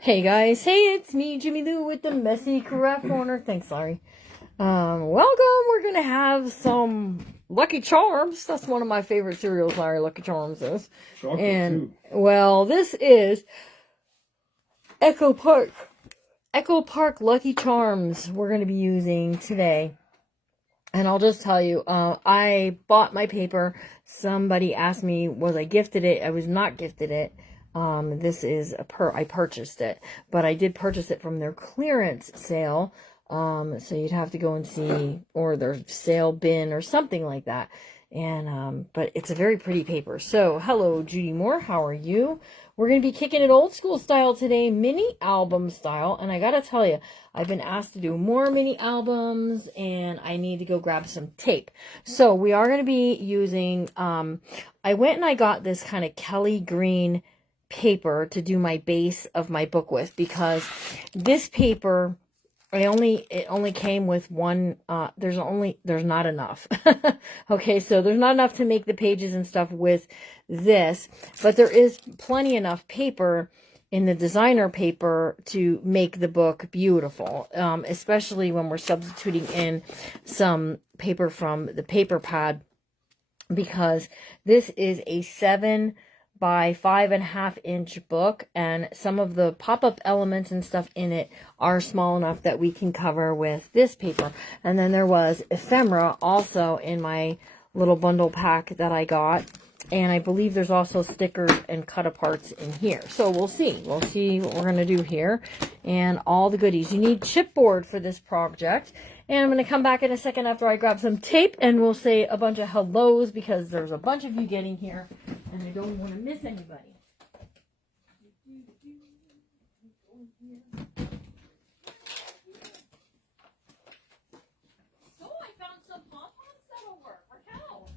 Hey guys, hey, it's me, Jimmy Lou, with the Messy Craft Corner. Thanks, Larry. Welcome. We're gonna have some Lucky Charms. That's one of my favorite cereals, Larry. Lucky Charms is. Chocolate And too. well, this is Echo Park Lucky Charms. We're gonna be using today. And I'll just tell you, I bought my paper. Somebody asked me, was I gifted it? I was not gifted it. This is I purchased it, but I did purchase it from their clearance sale. So you'd have to go and see, or their sale bin or something like that. And, but it's a very pretty paper. So, hello, Judy Moore. How are you? We're going to be kicking it old school style today, mini album style. And I got to tell you, I've been asked to do more mini albums and I need to go grab some tape. So we are going to be using, I went and I got this kind of Kelly green paper to do my base of my book with, because this paper, it only came with one, there's not enough. Okay, so there's not enough to make the pages and stuff with this, but there is plenty enough paper in the designer paper to make the book beautiful, especially when we're substituting in some paper from the paper pad, because this is a 7 by 5.5 inch book, and some of the pop-up elements and stuff in it are small enough that we can cover with this paper. And then there was ephemera also in my little bundle pack that I got, and I believe there's also stickers and cut aparts in here. So we'll see what we're going to do here, and all the goodies. You need chipboard for this project. And I'm going to come back in a second after I grab some tape, and we'll say a bunch of hellos, because there's a bunch of you getting here, and I don't want to miss anybody. So I found some pom-poms that'll work. Raquel,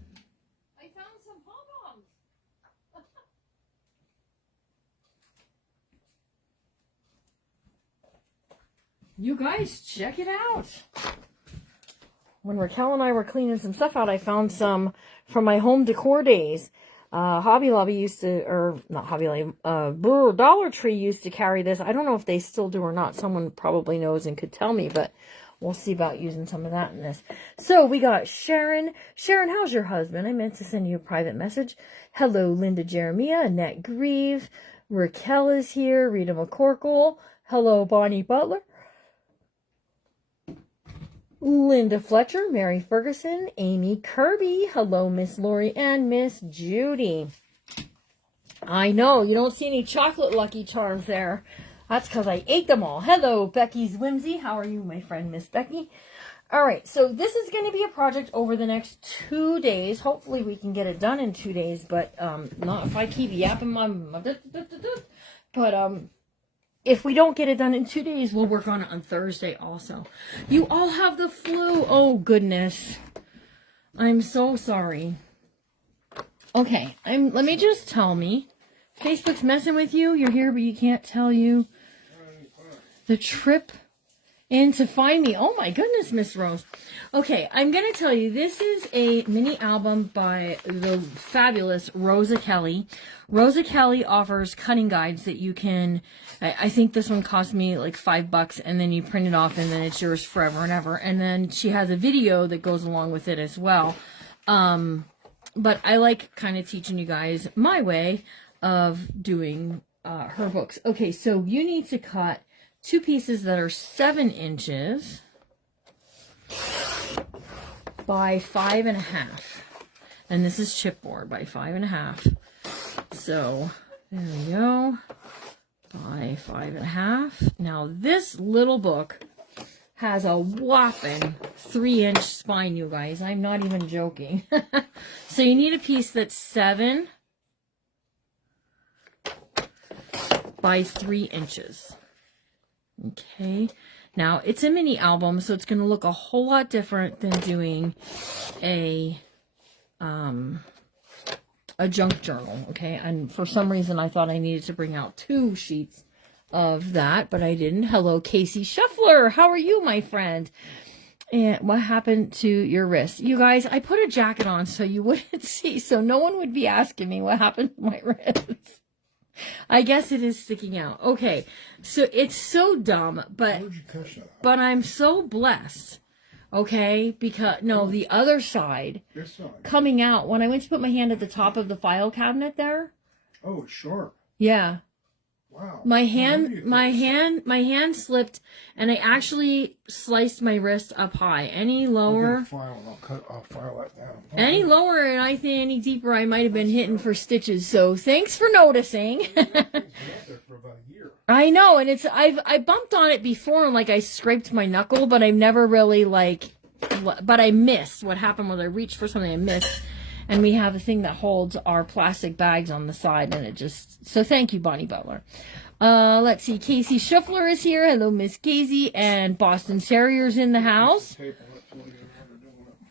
I found some pom-poms. You guys, check it out. When Raquel and I were cleaning some stuff out, I found some from my home decor days. Hobby Lobby used to, or not Hobby Lobby, Dollar Tree used to carry this. I don't know if they still do or not. Someone probably knows and could tell me, but we'll see about using some of that in this. So we got Sharon. Sharon, how's your husband? I meant to send you a private message. Hello, Linda Jeremiah, Annette Grieve. Raquel is here. Rita McCorkle. Hello, Bonnie Butler. Linda Fletcher, Mary Ferguson, Amy Kirby, hello Miss Lori and Miss Judy. I know, you don't see any chocolate Lucky Charms there. That's because I ate them all. Hello, Becky's Whimsy. How are you, my friend, Miss Becky? All right, so this is going to be a project over the next 2 days. Hopefully we can get it done in 2 days, but not if I keep yapping my... But, if we don't get it done in 2 days, we'll work on it on Thursday also. You all have the flu. Oh, goodness. I'm so sorry. Okay, let me just tell me. Facebook's messing with you. You're here, but you can't tell you the trip in to find me. Oh, my goodness, Miss Rose. Okay, I'm going to tell you, this is a mini album by the fabulous Rosa Kelly. Rosa Kelly offers cutting guides that you can, I think this one cost me like $5, and then you print it off and then it's yours forever and ever. And then she has a video that goes along with it as well. But I like kind of teaching you guys my way of doing her books. Okay, so you need to cut 2 pieces that are 7 inches by 5.5, and this is chipboard by 5.5. So there we go, by 5.5. Now this little book has a whopping 3-inch spine, you guys. I'm not even joking. So you need a piece that's 7 by 3 inches. Okay, now it's a mini album, so it's going to look a whole lot different than doing a junk journal. Okay, and for some reason I thought I needed to bring out 2 sheets of that, but I didn't. Hello, Casey Shuffler. How are you, my friend? And what happened to your wrist? You guys, I put a jacket on so you wouldn't see, so no one would be asking me what happened to my wrist. I guess it is sticking out. Okay, so it's so dumb, but Where'd you catch that? but I'm so blessed. Okay, because no, the other side This side. coming out when I went to put my hand at the top of the file cabinet there. Oh, it's sharp. Yeah. Wow. My Well, hand, maybe my it's- hand, my hand slipped, and I actually sliced my wrist up high. Any I'll get lower, a file and I'll file that down. any lower, and I think any deeper, I might have been hitting for stitches. So thanks for noticing. It's been out there for about a year. I know, and I bumped on it before, and like I scraped my knuckle, but I've never really but I missed. What happened was I reached for something, I missed, and we have a thing that holds our plastic bags on the side, and it just, so thank you, Bonnie Butler. Let's see, Casey Schuffler is here. Hello, Miss Casey, and Boston Terrier's in the house. Tape on it till we get around to doing it.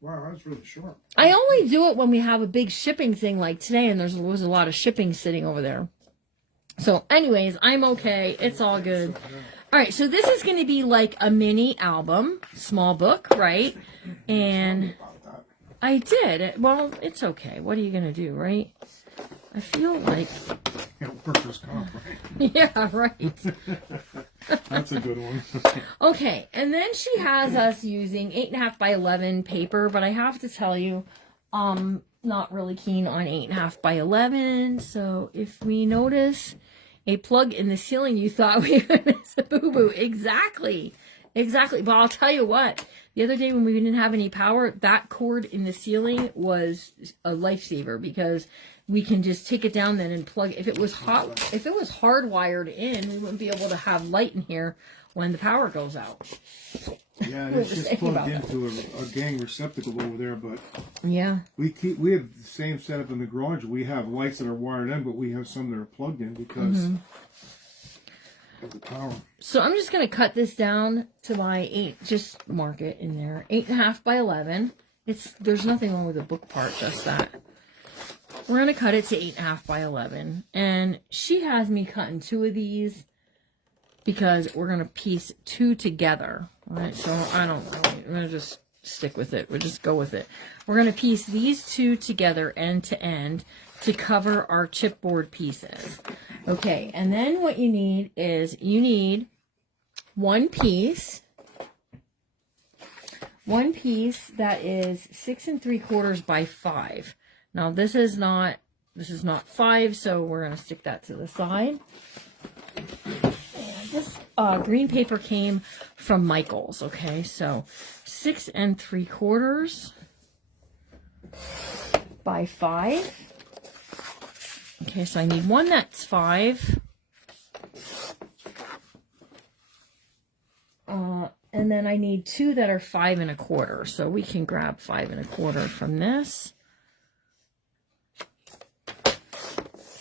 Wow, that's really sharp. I only do it when we have a big shipping thing like today, and there was a lot of shipping sitting over there. So anyways, I'm okay. It's all good. All right, so this is going to be like a mini album, small book, right? And About that. I did. Well, it's okay. What are you going to do, right? I feel like, Yeah, workers' comp, right? yeah, right. That's a good one. Okay, and then she has us using 8.5 by 11 paper, but I have to tell you, not really keen on 8.5 by 11. So if we notice a plug in the ceiling, you thought we would miss a boo-boo. Exactly. But I'll tell you what, the other day when we didn't have any power, that cord in the ceiling was a lifesaver because we can just take it down then and plug. If it was hardwired in, we wouldn't be able to have light in here when the power goes out. Yeah, We were it's just thinking plugged about into a gang receptacle over there, but Yeah. we have the same setup in the garage. We have lights that are wired in, but we have some that are plugged in because Mm-hmm. of the power. So I'm just going to cut this down to my 8, just mark it in there, 8.5 by 11. There's nothing wrong with the book part, just that. We're going to cut it to 8.5 by 11. And she has me cutting 2 of these because we're going to piece 2 together. All right, so I'm going to just stick with it. We'll just go with it. We're going to piece these 2 together end to end to cover our chipboard pieces. Okay, and then what you need is one piece that is 6 3/4 by 5. Now this is not 5, so we're going to stick that to the side. And this green paper came from Michaels. Okay, so 6 3/4 by 5. Okay, so I need one that's 5. And then I need 2 that are 5 1/4. So we can grab 5 1/4 from this.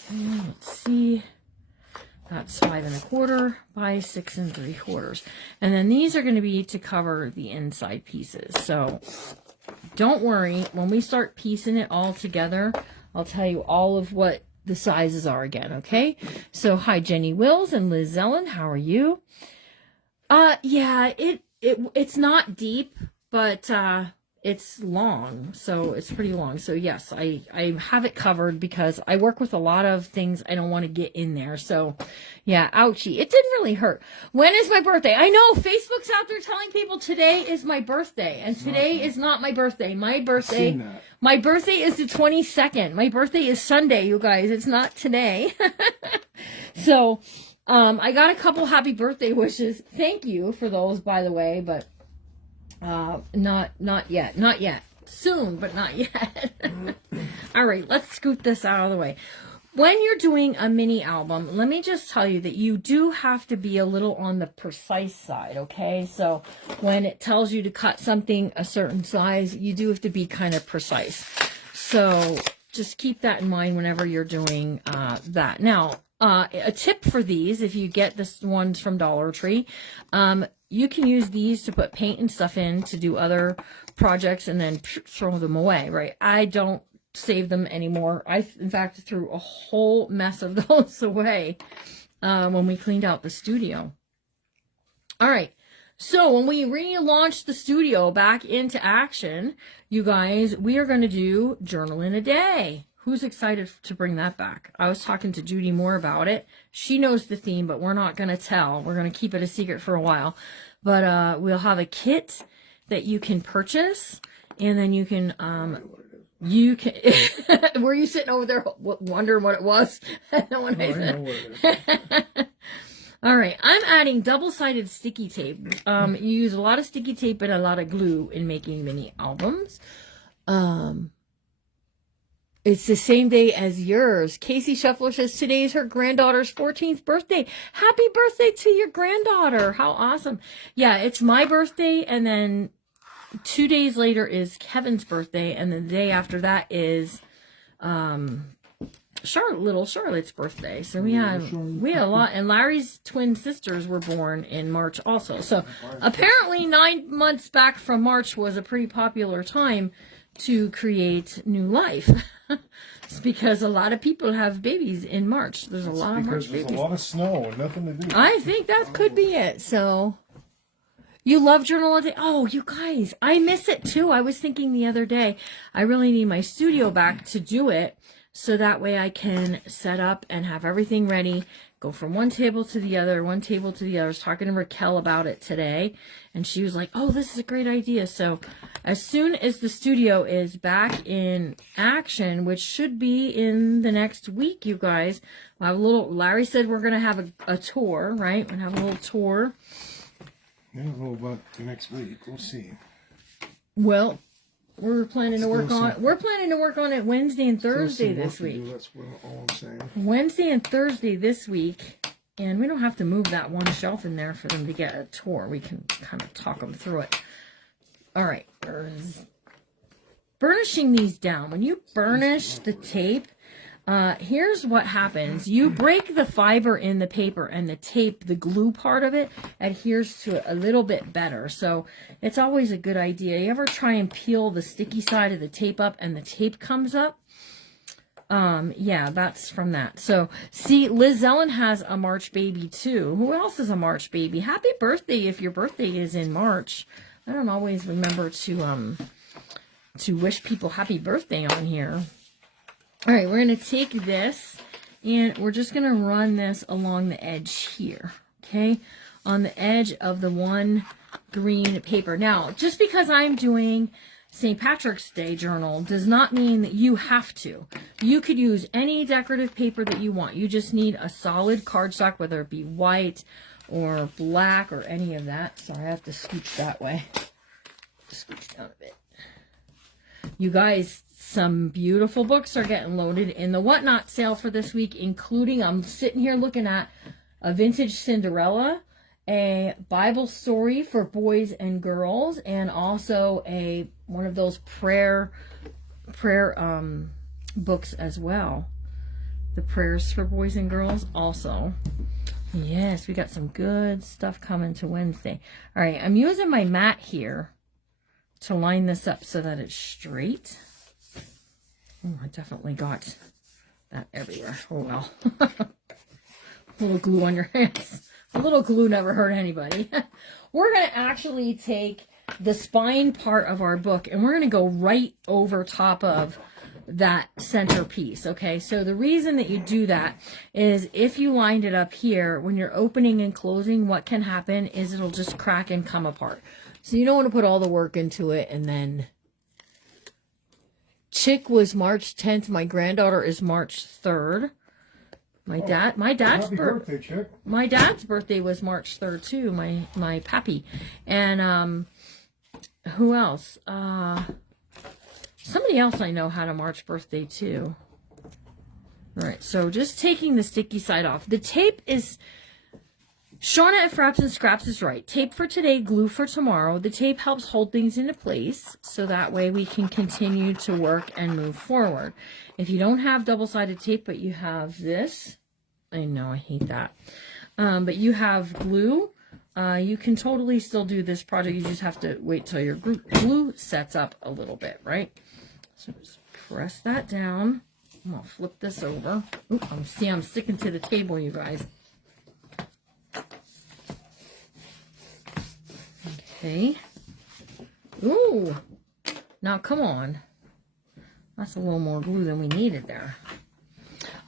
And let's see. That's 5 1/4 by 6 3/4. And then these are going to be to cover the inside pieces. So don't worry. When we start piecing it all together, I'll tell you all of what the sizes are again, okay? So hi Jenny Wills and Liz Zellen, how are you? Yeah, it's not deep, but it's long, so it's pretty long. So yes, I have it covered because I work with a lot of things I don't want to get in there. So yeah, ouchie. It didn't really hurt. When is my birthday? I know Facebook's out there telling people today is my birthday, and today is not my birthday. My birthday is the 22nd. My birthday is Sunday, you guys. It's not today. So I got a couple happy birthday wishes. Thank you for those, by the way, but not yet. Soon, but not yet. All right, let's scoot this out of the way. When you're doing a mini album, let me just tell you that you do have to be a little on the precise side, okay? So when it tells you to cut something a certain size, you do have to be kind of precise. So just keep that in mind whenever you're doing that. Now, a tip for these, if you get this ones from Dollar Tree, you can use these to put paint and stuff in to do other projects and then throw them away, right? I don't save them anymore. I, in fact, threw a whole mess of those away when we cleaned out the studio. All right. So when we relaunch the studio back into action, you guys, we are going to do journal in a day. Who's excited to bring that back? I was talking to Judy Moore about it. She knows the theme, but we're not going to tell. We're going to keep it a secret for a while. But we'll have a kit that you can purchase, and then you can were you sitting over there wondering what it was? No one I know what it is. All right, I'm adding double-sided sticky tape. You use a lot of sticky tape and a lot of glue in making mini albums. It's the same day as yours. Casey Shuffler says today is her granddaughter's 14th birthday. Happy birthday to your granddaughter. How awesome. Yeah, it's my birthday, and then 2 days later is Kevin's birthday, and the day after that is little Charlotte's birthday. So we had a lot, and Larry's twin sisters were born in March also. So apparently 9 months back from March was a pretty popular time to create new life. It's because a lot of people have babies in March. There's a lot of March babies. There's a lot of snow and nothing to do. I think that could be it. So you love Journal a Day? Oh, you guys, I miss it too. I was thinking the other day, I really need my studio back to do it, so that way I can set up and have everything ready, go from one table to the other, one table to the other. I was talking to Raquel about it today, and she was like, oh, this is a great idea. So as soon as the studio is back in action, which should be in the next week, you guys, we'll have Larry said we're going to have a tour, right? We're going to have a little tour. I don't know about the next week. We'll see. Well, we're planning to work on. We're planning to work on it Wednesday and Thursday this week. That's all I'm saying. Wednesday and Thursday this week, and we don't have to move that one shelf in there for them to get a tour. We can kind of talk them through it. All right, burnishing these down. When you burnish the tape, here's what happens. You break the fiber in the paper, and the tape, the glue part of it, adheres to it a little bit better. So it's always a good idea. You ever try and peel the sticky side of the tape up and the tape comes up? Yeah, that's from that. So see, Liz Ellen has a March baby too. Who else is a March baby? Happy birthday if your birthday is in March. I don't always remember to wish people happy birthday on here. All right, we're going to take this, and we're just going to run this along the edge here, okay? On the edge of the one green paper. Now, just because I'm doing St. Patrick's Day journal does not mean that you have to. You could use any decorative paper that you want. You just need a solid cardstock, whether it be white or black or any of that. Sorry, I have to scooch that way. Scooch down a bit. You guys, some beautiful books are getting loaded in the Whatnot sale for this week, including, I'm sitting here looking at a vintage Cinderella, a Bible story for boys and girls, and also one of those prayer books as well. The prayers for boys and girls also. Yes, we got some good stuff coming to Wednesday. All right, I'm using my mat here to line this up so that it's straight. Oh, I definitely got that everywhere. Oh, well. A little glue on your hands. A little glue never hurt anybody. We're going to actually take the spine part of our book, and we're going to go right over top of that centerpiece. Okay, so the reason that you do that is if you lined it up here, when you're opening and closing, what can happen is it'll just crack and come apart. So you don't want to put all the work into it and then... Chick was March 10th. My granddaughter is March 3rd. My dad's birthday, Chick. My dad's birthday was March 3rd too. My pappy. And who else? Somebody else I know had a March birthday too. All right, so just taking the sticky side off. The tape is Shauna at Fraps and Scraps is right. Tape for today, glue for tomorrow. The tape helps hold things into place, so that way we can continue to work and move forward. If you don't have double-sided tape, but you have this, I know, I hate that, but you have glue, you can totally still do this project. You just have to wait till your glue sets up a little bit, right? So just press that down. I'm going to flip this over. Ooh, I'm sticking to the table, you guys. Okay. Ooh. Now, come on. That's a little more glue than we needed there.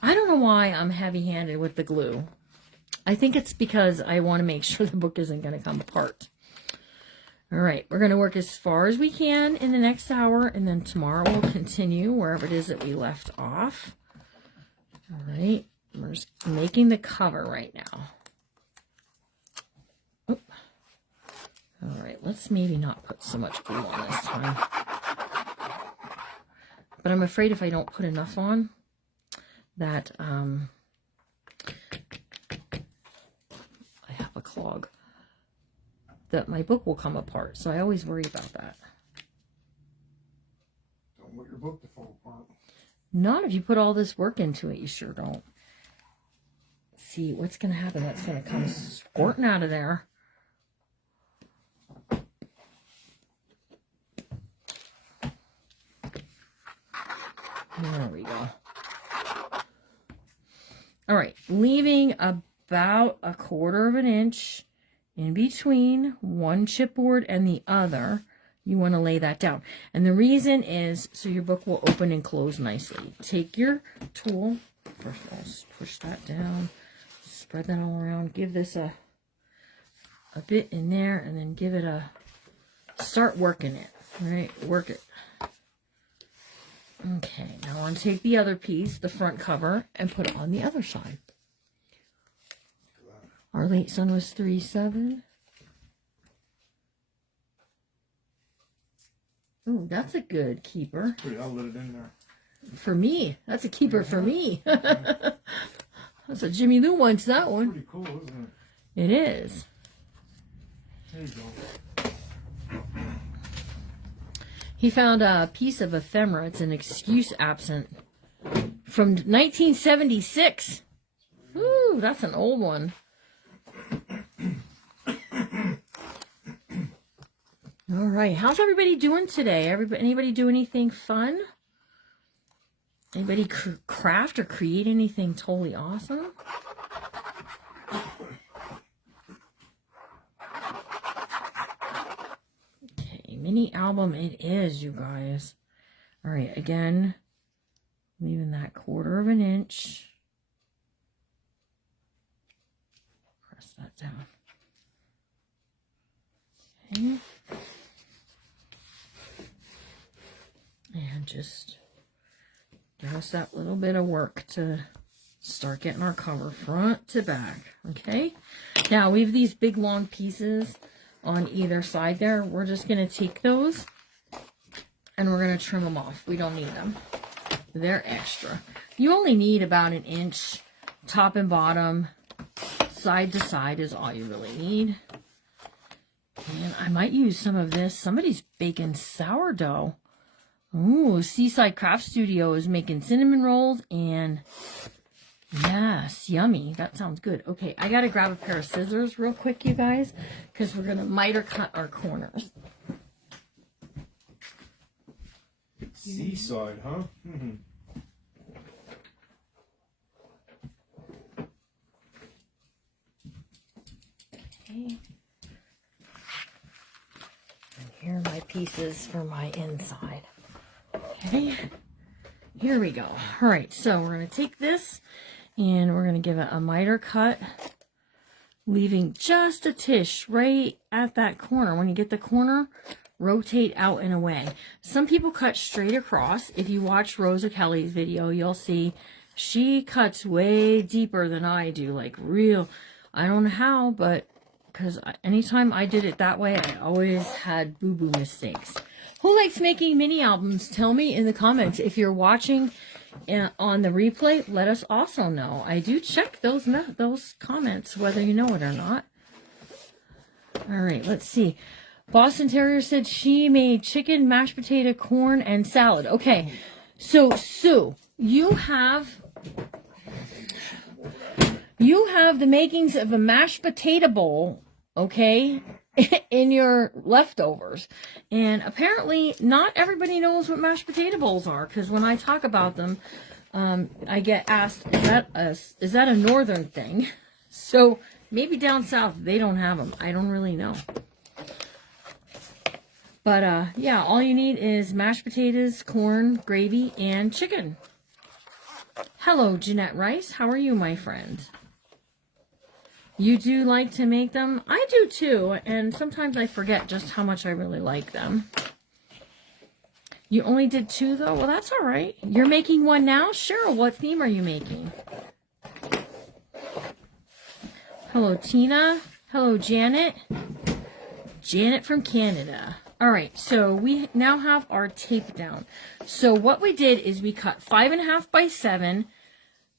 I don't know why I'm heavy-handed with the glue. I think it's because I want to make sure the book isn't going to come apart. All right, we're going to work as far as we can in the next hour, and then tomorrow we'll continue wherever it is that we left off. All right, we're just making the cover right now. Oop. All right, let's maybe not put so much glue on this time. But I'm afraid if I don't put enough on, that I have a clog, that my book will come apart. So I always worry about that. Don't want your book to fall apart. Not if you put all this work into it, you sure don't. See, what's going to happen? That's going to come squirting out of there. There we go. All right, leaving about 1/4 of an inch in between one chipboard and the other. You want to lay that down. And the reason is so your book will open and close nicely. Take your tool, first of all, push that down, spread that all around, give this a bit in there, and then give it start working it, right? Work it. Okay, now I want to take the other piece, the front cover, and put it on the other side. Our late son was 3'7". Ooh, that's a good keeper. I'll let it in there. For me. That's a keeper for me. That's a Jimmy Lou wants that one. Pretty cool, isn't it? It is. There you go. He found a piece of ephemera. It's an excuse absent from 1976. Ooh, that's an old one. All right, how's everybody doing today? Anybody do anything fun? Anybody craft or create anything totally awesome? Okay, mini album it is, you guys. All right, again, leaving that 1/4 of an inch. Press that down. Okay. And just give us that little bit of work to start getting our cover front to back. Okay. Now we have these big long pieces on either side there. We're just going to take those and we're going to trim them off. We don't need them. They're extra. You only need about 1 inch top and bottom. Side to side is all you really need. And I might use some of this. Somebody's baking sourdough. Ooh, Seaside Craft Studio is making cinnamon rolls and yes, yummy. That sounds good. Okay, I got to grab a pair of scissors real quick, you guys, because we're going to miter cut our corners. Seaside, huh? Mm-hmm. Okay. And here are my pieces for my inside. Okay, here we go. All right, so we're going to take this and we're going to give it a miter cut, leaving just a tish right at that corner. When you get the corner, rotate out and away. Some people cut straight across. If you watch Rosa Kelly's video, you'll see she cuts way deeper than I do, like real. I don't know how, but because anytime I did it that way, I always had boo-boo mistakes. Who likes making mini albums? Tell me in the comments. If you're watching on the replay, let us also know. I do check those comments, whether you know it or not. All right, let's see. Boston Terrier said she made chicken, mashed potato, corn, and salad. Okay, so Sue, you have the makings of a mashed potato bowl, okay, in your leftovers. And apparently not everybody knows what mashed potato bowls are, because when I talk about them, I get asked, is that a northern thing? So maybe down south they don't have them. I don't really know. But yeah, all you need is mashed potatoes, corn, gravy, and chicken. Hello, Jeanette Rice. How are you, my friend? You do like to make them? I do too, and sometimes I forget just how much I really like them. You only did 2 though? Well, that's all right. You're making one now? Cheryl, what theme are you making? Hello, Tina. Hello, Janet. Janet from Canada. All right, so we now have our tape down. So what we did is we cut 5.5 by 7,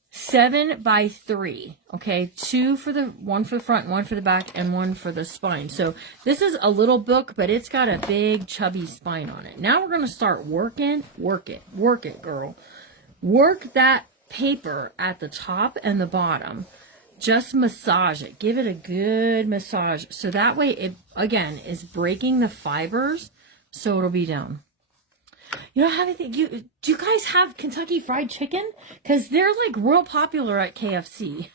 7 by 3. Okay, 2 for the one for the front, 1 for the back, and 1 for the spine. So this is a little book, but it's got a big chubby spine on it. Now we're gonna start working. Work it, girl. Work that paper at the top and the bottom. Just massage it. Give it a good massage. So that way it, again, is breaking the fibers so it'll be down. You don't have anything, do you guys have Kentucky Fried Chicken? Because they're like real popular at KFC.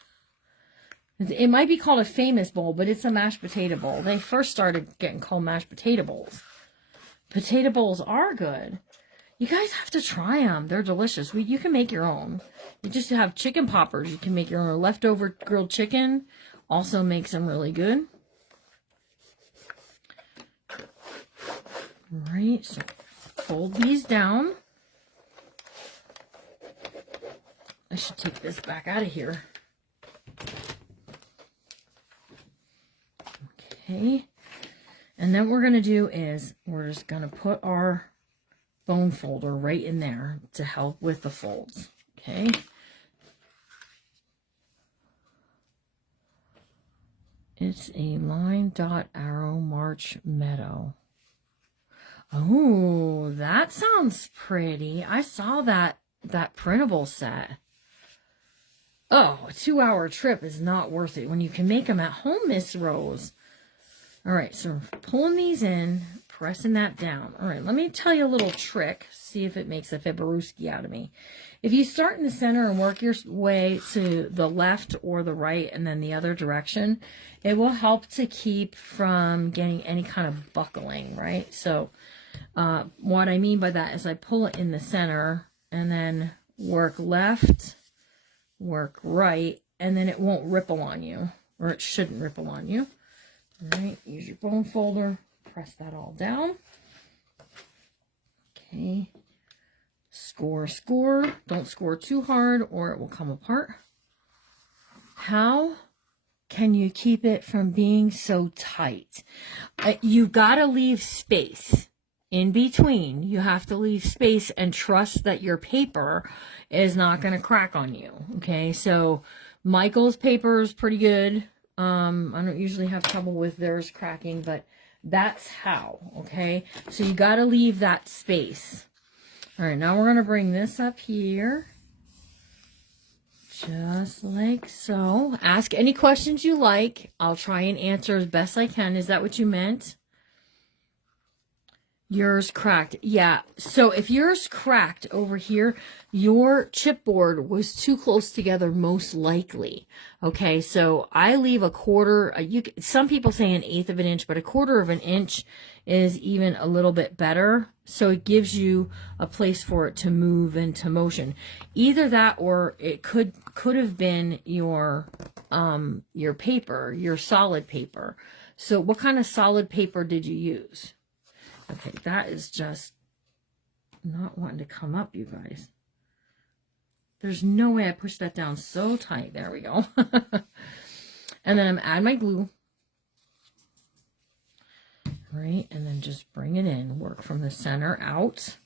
It might be called a famous bowl, but it's a mashed potato bowl. They first started getting called mashed potato bowls. Potato bowls are good. You guys have to try them. They're delicious. You can make your own. You just have chicken poppers. You can make your own. Leftover grilled chicken also makes them really good. All right, so fold these down. I should take this back out of here. Okay. And then what we're going to do is we're just going to put our bone folder right in there to help with the folds. Okay. It's a line, dot, arrow, march, meadow. Oh, that sounds pretty. I saw that printable set. Oh, a 2-hour trip is not worth it when you can make them at home, Miss Rose. All right, so pulling these in, pressing that down. All right, let me tell you a little trick. See if it makes a Fibberooski out of me. If you start in the center and work your way to the left or the right and then the other direction, it will help to keep from getting any kind of buckling, right? So what I mean by that is I pull it in the center and then work left, work right, and then it won't ripple on you, or it shouldn't ripple on you. All right, use your bone folder, press that all down. Okay, score. Don't score too hard or it will come apart. How can you keep it from being so tight? You gotta leave space in between. You have to leave space and trust that your paper is not gonna crack on you. Okay, so Michael's paper is pretty good. I don't usually have trouble with theirs cracking, but that's how, okay? So you got to leave that space. All right, now we're going to bring this up here. Just like so. Ask any questions you like. I'll try and answer as best I can. Is that what you meant? Yours cracked. Yeah, so if yours cracked over here, your chipboard was too close together most likely. Okay, so I leave a quarter, some people say 1/8 of an inch, but 1/4 of an inch is even a little bit better. So it gives you a place for it to move into motion. Either that or it could have been your paper, your solid paper. So what kind of solid paper did you use? Okay, that is just not wanting to come up, you guys. There's no way I pushed that down so tight. There we go. And then I'm add my glue. Right, and then just bring it in. Work from the center out.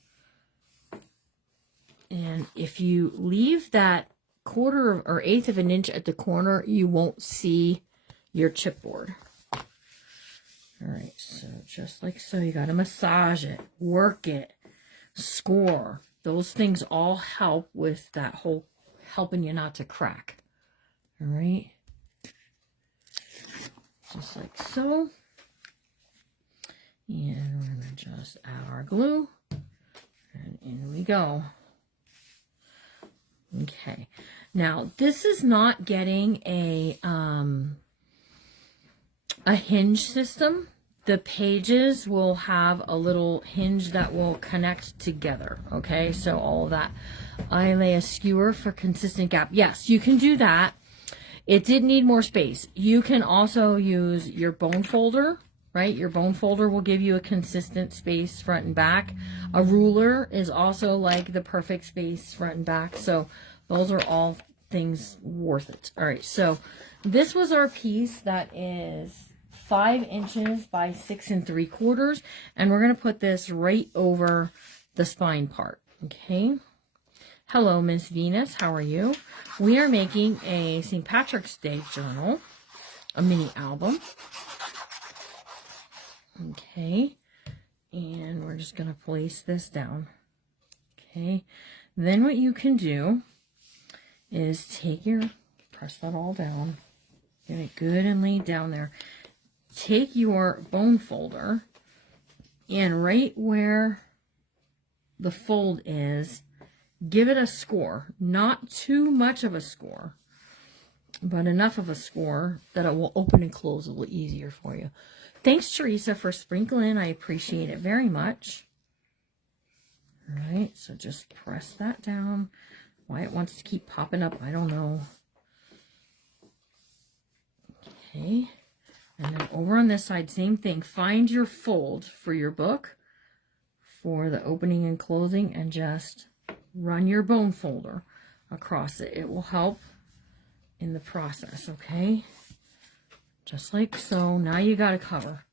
And if you leave that 1/4 or 1/8 of an inch at the corner, you won't see your chipboard. All right, so just like so, you got to massage it, work it, score. Those things all help with that whole helping you not to crack. All right, just like so. And we're going to just add our glue, and in we go. Okay, now this is not getting a hinge system. the pages will have a little hinge that will connect together. Okay, so all of that. I lay a skewer for consistent gap. Yes, you can do that. It did need more space. You can also use your bone folder, right? Your bone folder will give you a consistent space front and back. A ruler is also like the perfect space front and back. So those are all things worth it. All right, so this was our piece that is 5 inches by 6 3/4, and we're going to put this right over the spine part. Okay. Hello, Miss Venus. How are you? We are making a St. Patrick's Day journal, a mini album. Okay. And we're just going to place this down. Okay. Then what you can do is press that all down. Get it good and laid down there. Take your bone folder, and right where the fold is, give it a score. Not too much of a score, but enough of a score that it will open and close a little easier for you. Thanks, Teresa, for sprinkling. I appreciate it very much. All right, so just press that down. Why it wants to keep popping up, I don't know. Okay. And then over on this side, same thing. Find your fold for your book for the opening and closing, and just run your bone folder across it. It will help in the process, okay? Just like so. Now you got a cover.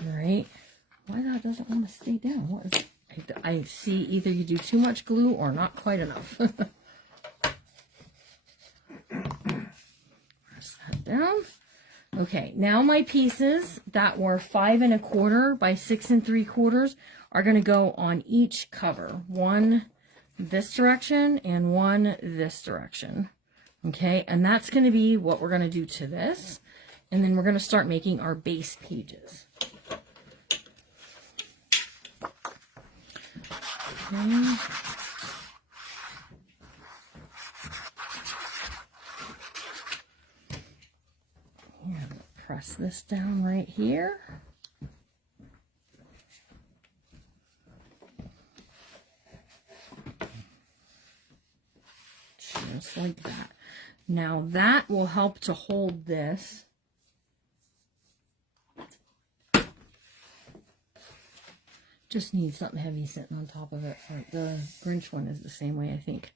All right. Why that doesn't want to stay down? What is it? I see either you do too much glue or not quite enough. Press that down. Okay, now my pieces that were 5 1/4 by 6 3/4 are going to go on each cover. One this direction and one this direction. Okay, and that's going to be what we're going to do to this. And then we're going to start making our base pages. Okay. And press this down right here. Just like that. Now that will help to hold this. Just need something heavy sitting on top of it. The Grinch one is the same way, I think.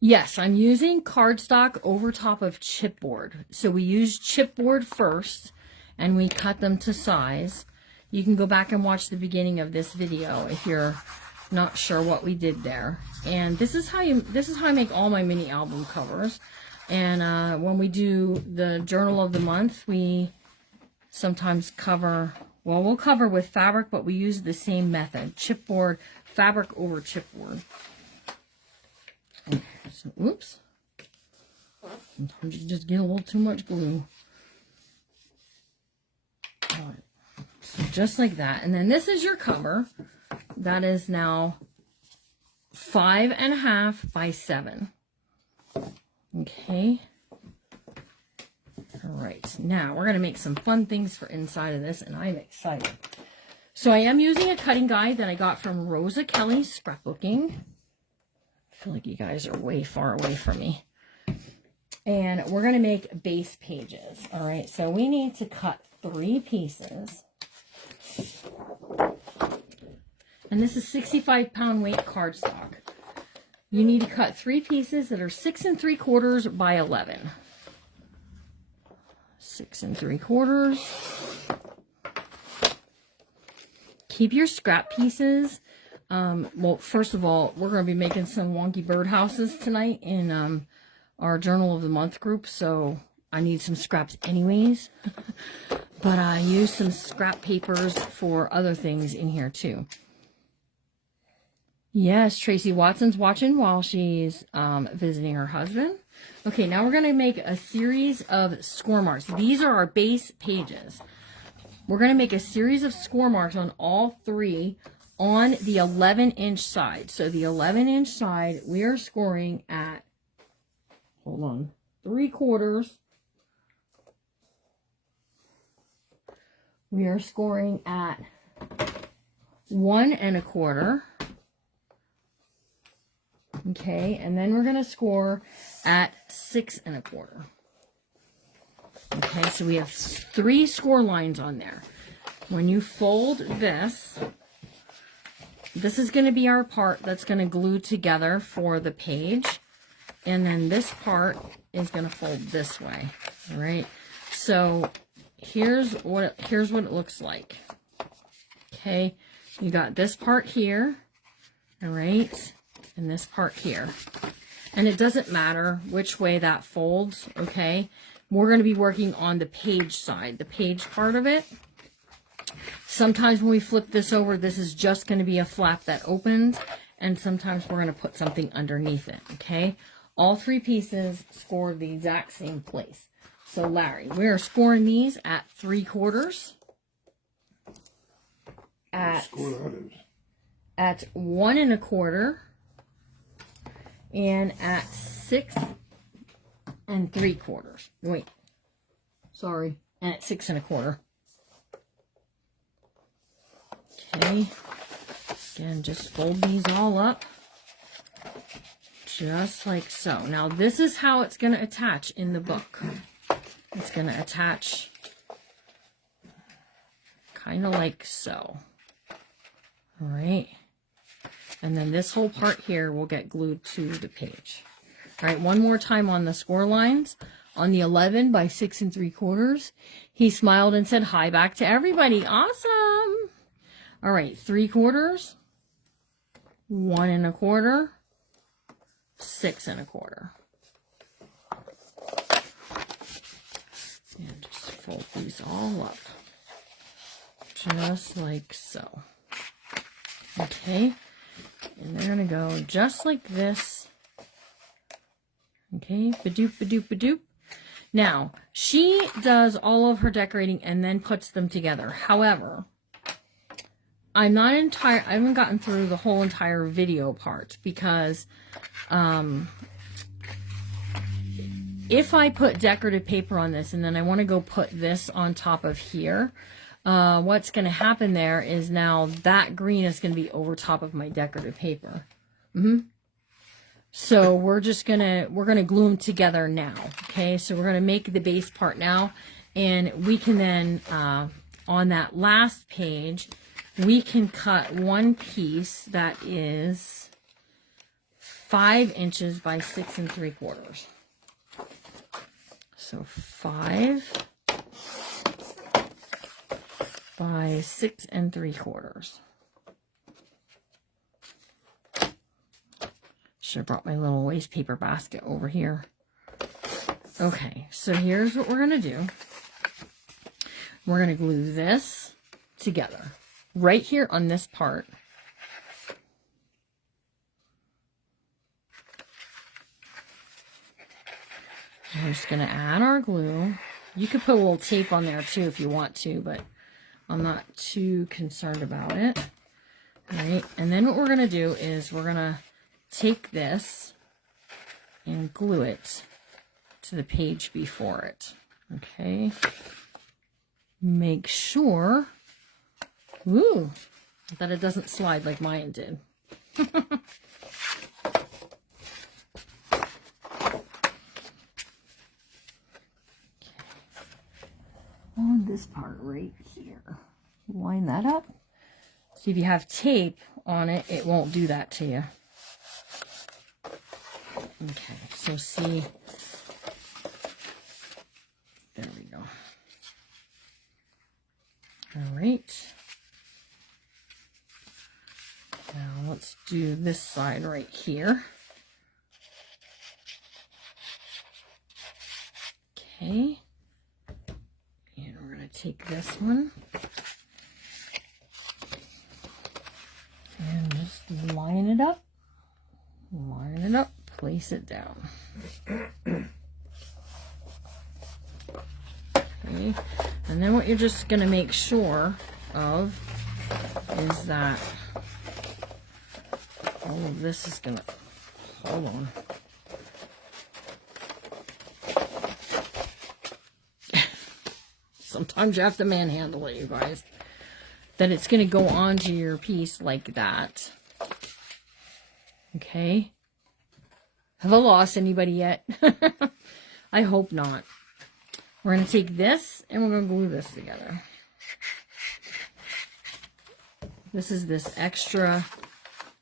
Yes, I'm using cardstock over top of chipboard. So we use chipboard first, and we cut them to size. You can go back and watch the beginning of this video if you're not sure what we did there. And this is how I make all my mini album covers. And when we do the journal of the month, we sometimes cover. Well, we'll cover with fabric, but we use the same method. Chipboard, fabric over chipboard. Okay, so, oops. Sometimes you just get a little too much glue. All right. So just like that. And then this is your cover. That is now 5 1/2 by 7. Okay. All right, now we're going to make some fun things for inside of this, and I'm excited. So I am using a cutting guide that I got from Rosa Kelly's Scrapbooking. I feel like you guys are way far away from me. And we're going to make base pages. All right, so we need to cut 3 pieces. And this is 65-pound weight cardstock. You need to cut 3 pieces that are 6 3/4 by 11. 6 3/4. Keep your scrap pieces. Well, first of all, we're going to be making some wonky birdhouses tonight in our Journal of the Month group, so I need some scraps anyways. But I use some scrap papers for other things in here too. Yes, Tracy Watson's watching while she's visiting her husband. Okay, now we're going to make a series of score marks. These are our base pages. We're going to make a series of score marks on all 3 on the 11-inch side. So the 11-inch side, we are scoring at, hold hold on, 3/4. We are scoring at 1 1/4. Okay, and then we're going to score at 6 1/4. Okay, so we have 3 score lines on there. When you fold this, this is going to be our part that's going to glue together for the page. And then this part is going to fold this way. All right, so here's what it looks like. Okay, you got this part here, all right, and this part here. And it doesn't matter which way that folds, okay? We're going to be working on the page side, the page part of it. Sometimes when we flip this over, this is just going to be a flap that opens, and sometimes we're going to put something underneath it, okay? All 3 pieces score the exact same place. So Larry, we are scoring these at 3/4. At 1 1/4. And at 6 3/4. Wait, sorry, and at 6 1/4. Okay, again, just fold these all up, just like so. Now, this is how it's going to attach in the book. It's going to attach kind of like so. All right. And then this whole part here will get glued to the page. All right, one more time on the score lines. On the 11 by 6 3/4, he smiled and said hi back to everybody. Awesome. All right, 3/4, 1 1/4, 6 1/4. And just fold these all up. Just like so. Okay. And they're going to go just like this. Okay, ba-doop, ba-doop, ba-doop. Now, she does all of her decorating and then puts them together. However, I haven't gotten through the whole entire video part because if I put decorative paper on this and then I want to go put this on top of here, what's going to happen there is now that green is going to be over top of my decorative paper. So we're going to glue them together now. Okay, so we're going to make the base part now, and we can then on that last page we can cut one piece that is 5 inches by 6 3/4. So 5 by 6 3/4. Should have brought my little waste paper basket over here. Okay, so here's what we're going to do. We're going to glue this together right here on this part. We're just going to add our glue. You could put a little tape on there too if you want to, but I'm not too concerned about it. All right, and then what we're going to do is we're going to take this and glue it to the page before it. Okay. Make sure, that it doesn't slide like mine did. On this part right here, line that up. See, if you have tape on it, it won't do that to you. Okay, so see, there we go. All right. Now let's do this side right here. Okay. And we're going to take this one and just line it up. Line it up. Place it down. Okay, and then what you're just going to make sure of is that all of this is going to, hold on. Sometimes you have to manhandle it, you guys. That it's going to go onto your piece like that. Okay. Have I lost anybody yet? I hope not. We're going to take this and we're going to glue this together. This is this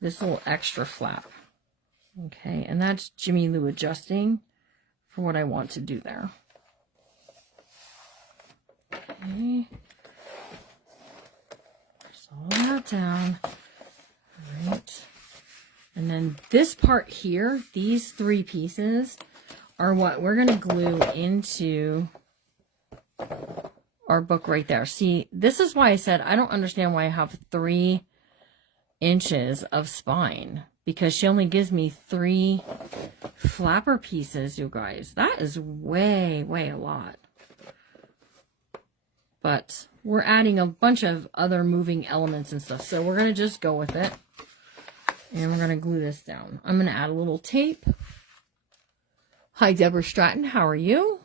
little extra flap. Okay, and that's Jimmy Lou adjusting for what I want to do there. Okay. Press all that down. All right. And then this part here, these 3 pieces, are what we're going to glue into our book right there. See, this is why I said I don't understand why I have 3 inches of spine, because she only gives me 3 flapper pieces, you guys. That is way, way a lot. But we're adding a bunch of other moving elements and stuff, so we're going to just go with it. And we're going to glue this down. I'm going to add a little tape. Hi, Deborah Stratton. How are you?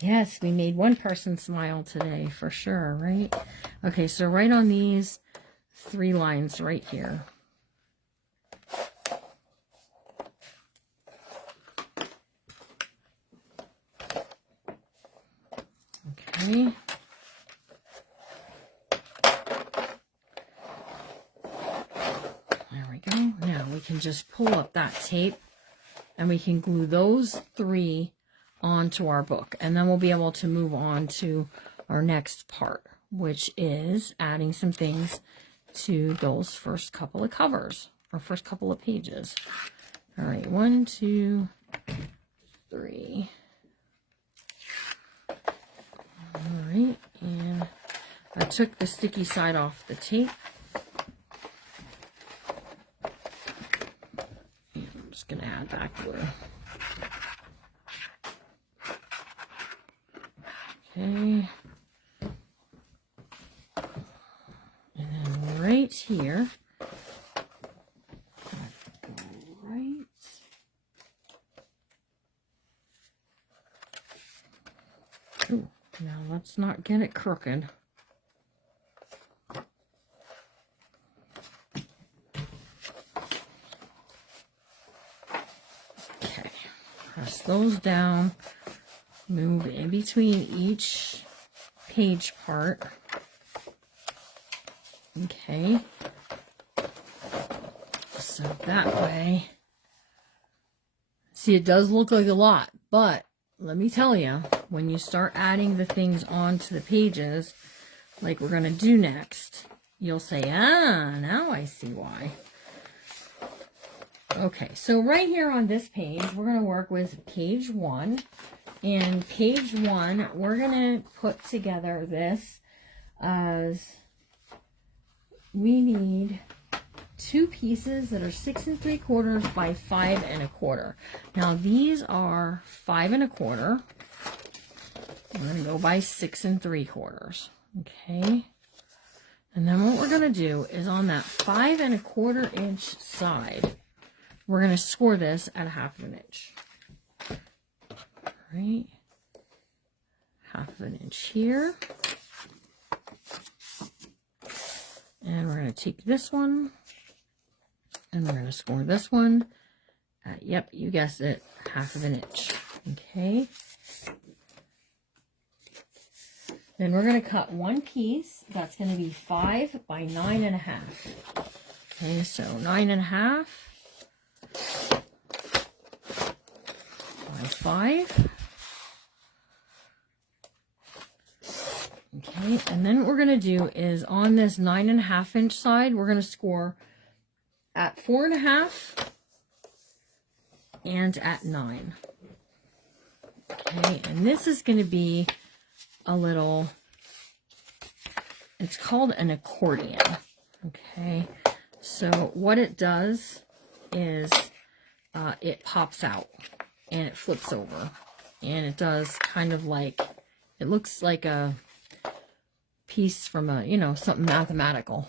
Yes, we made one person smile today for sure, right? Okay, so right on these 3 lines right here. Okay. There we go. Now we can just pull up that tape and we can glue those 3 onto our book, and then we'll be able to move on to our next part, which is adding some things to those first couple of covers or first couple of pages. All right, 1, 2, 3. All right, and I took the sticky side off the tape. And I'm just going to add back glue. Okay, and then right here, right, ooh, now let's not get it crooked. Okay, press those down. Move in between each page part. Okay. So that way, see, it does look like a lot, but let me tell you, when you start adding the things onto the pages, like we're going to do next, you'll say, ah, now I see why. Okay, so right here on this page, we're going to work with page 1. And page 1, we're going to put together this as we need 2 pieces that are 6 3/4 by 5 1/4. Now these are 5 1/4. I'm going to go by 6 3/4. Okay. And then what we're going to do is on that 5 1/4 inch side, we're going to score this at 1/2 inch. Right, 1/2 inch here, and we're going to take this one and we're going to score this one at, yep, you guessed it, 1/2 inch. Okay, then we're going to cut one piece that's going to be 5 by 9 1/2. Okay, so 9 1/2 by 5. Okay, and then what we're going to do is on this 9 1/2 inch side, we're going to score at 4 1/2 and at 9. Okay, and this is going to be a little, it's called an accordion. Okay, so what it does is it pops out and it flips over, and it does kind of like, it looks like a piece from a, you know, something mathematical.